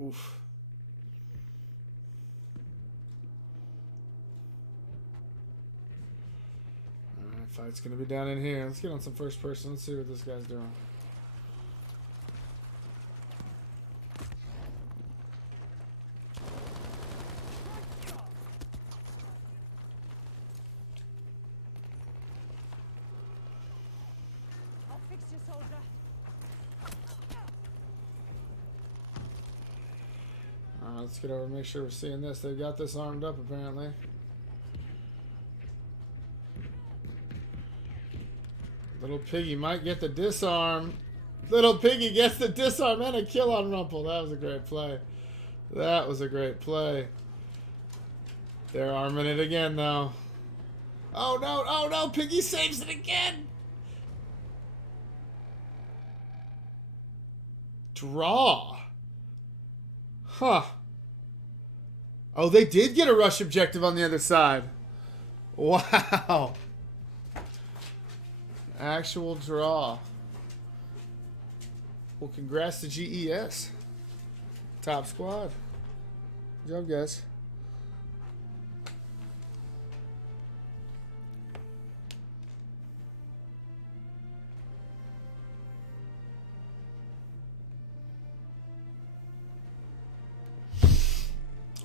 Oof. Alright, fight's gonna be down in here. Let's get on some first person. Let's see what this guy's doing. Let's get over and make sure we're seeing this. They've got this armed up apparently. Little Piggy might get the disarm. Little Piggy gets the disarm and a kill on Rumple. That was a great play. That was a great play. They're arming it again though. Oh no, oh no, Piggy saves it again. Draw. Huh. Oh, they did get a rush objective on the other side. Wow. Actual draw. Well, congrats to GES. Top squad. Good job, guys.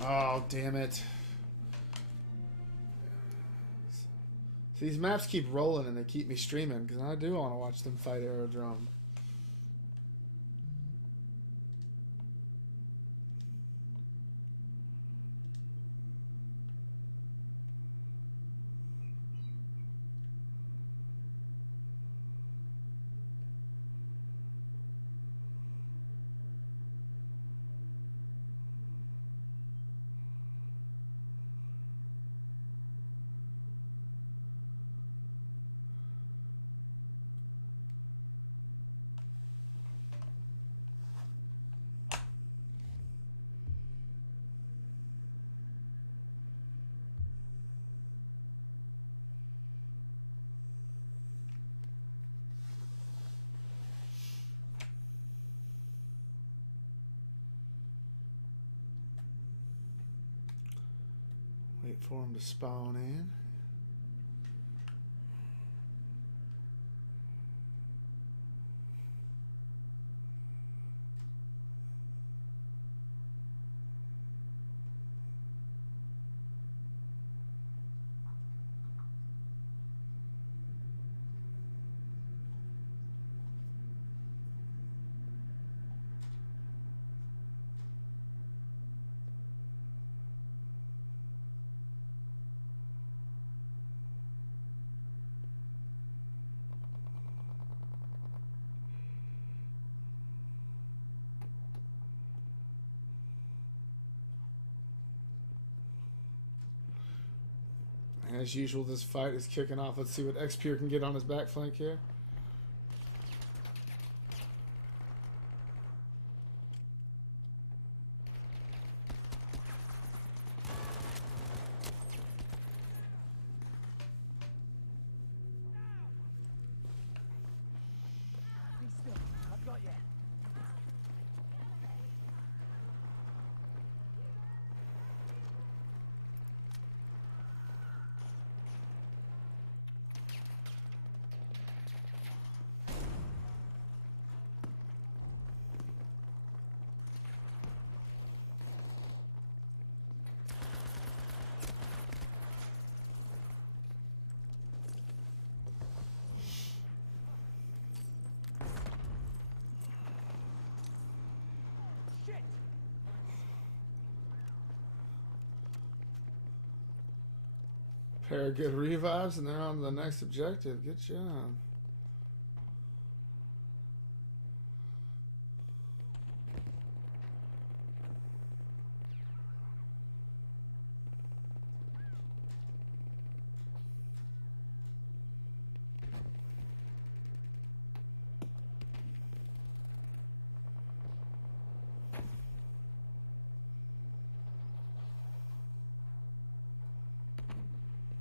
Oh, damn it. These maps keep rolling and they keep me streaming because I do want to watch them fight Aerodrome. Wait for him to spawn in. As usual, this fight is kicking off. Let's see what Xpure can get on his back flank here. Be still. I've got you. Shit! Pair of good revives, and they're on to the next objective. Good job.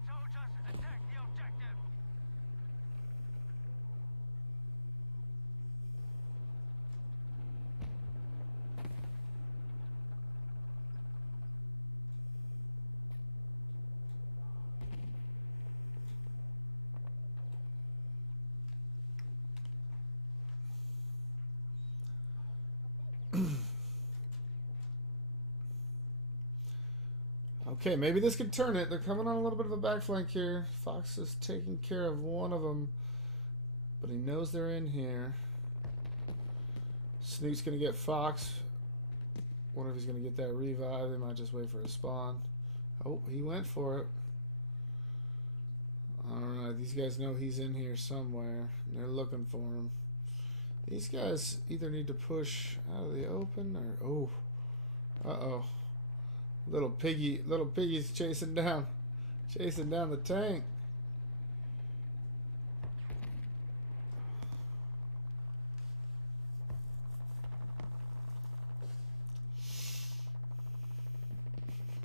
Soldiers, attack the objective. Okay, maybe this could turn it. They're coming on a little bit of a back flank here. Fox is taking care of one of them, but he knows they're in here. Snoot's going to get Fox Wonder if he's gonna get that revive. They might just wait for a spawn. Oh, he went for it. Alright, these guys know he's in here somewhere. They're looking for him. These guys either need to push out of the open or... Oh. Uh-oh. Little piggy's chasing down the tank.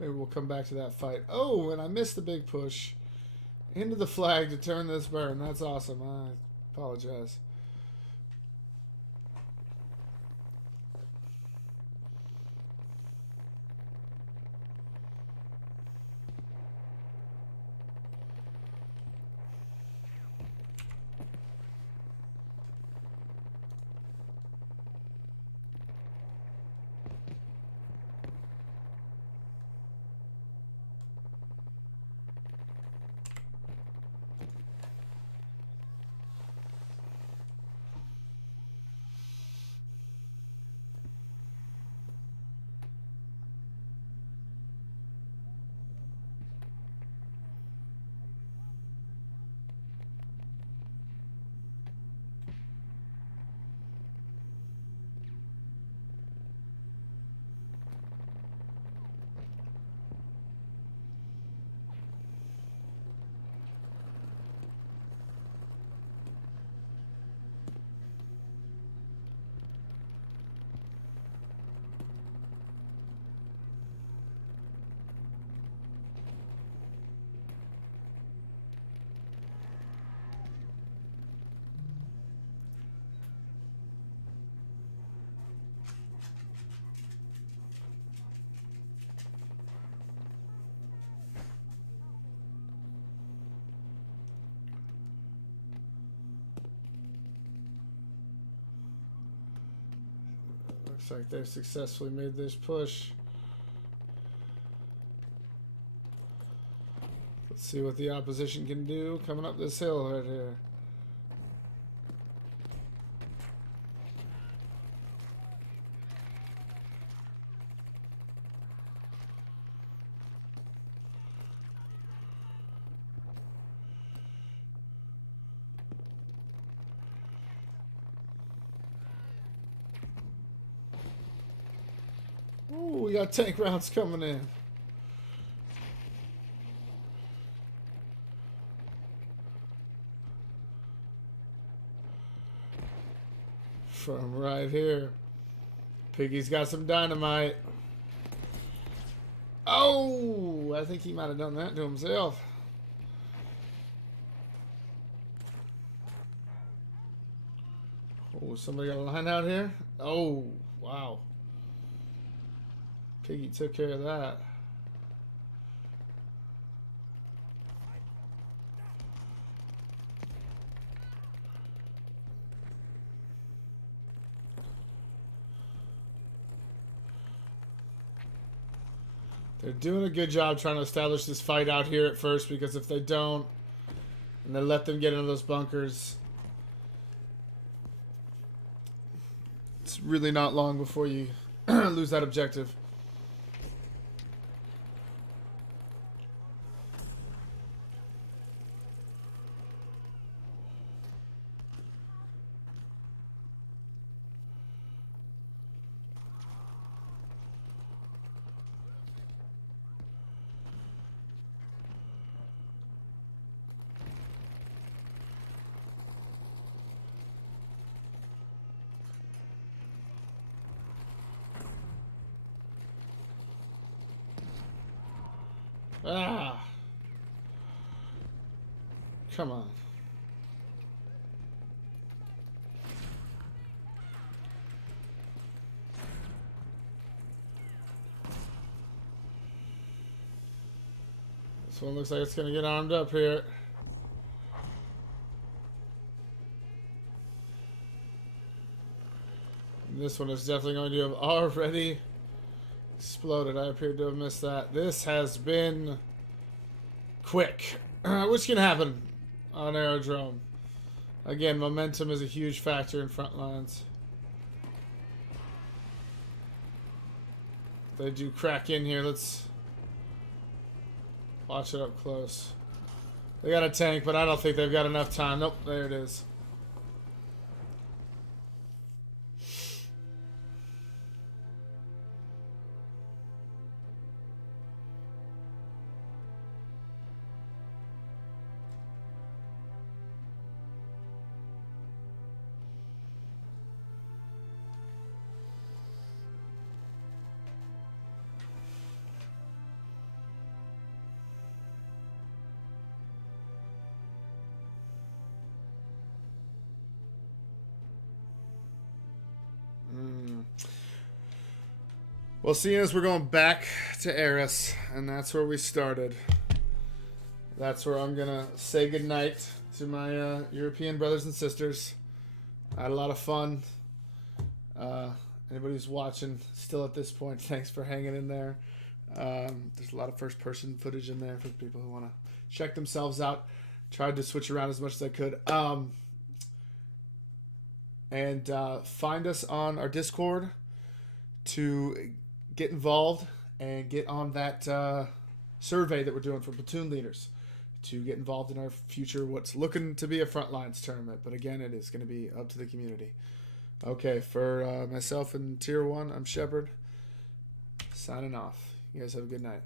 Maybe we'll come back to that fight. Oh, and I missed the big push into the flag to turn this burn. That's awesome. I apologize. Looks like they've successfully made this push. Let's see what the opposition can do coming up this hill right here. Ooh, we got tank rounds coming in. From right here. Piggy's got some dynamite. Oh, I think he might have done that to himself. Oh, somebody got a line out here? Oh, wow. Piggy took care of that. They're doing a good job trying to establish this fight out here at first, because if they don't, and they let them get into those bunkers, it's really not long before you lose that objective. Ah. Come on. This one looks like it's going to get armed up here. And this one is definitely going to have already exploded. I appear to have missed that. This has been quick, which can happen on aerodrome. Again, momentum is a huge factor in front lines. They do crack in here. Let's watch it up close. They got a tank, but I don't think they've got enough time. Nope, there it is. Well, seeing as we're going back to Eris, and that's where we started, that's where I'm going to say goodnight to my European brothers and sisters. I had a lot of fun. Anybody who's watching still at this point, thanks for hanging in there. There's a lot of first-person footage in there for people who want to check themselves out. Tried to switch around as much as I could. And find us on our Discord to get involved and get on that survey that we're doing for platoon leaders to get involved in our future, what's looking to be a Frontlines tournament. But again, it is going to be up to the community. Okay, for myself and Tier 1, I'm Shepherd. Signing off. You guys have a good night.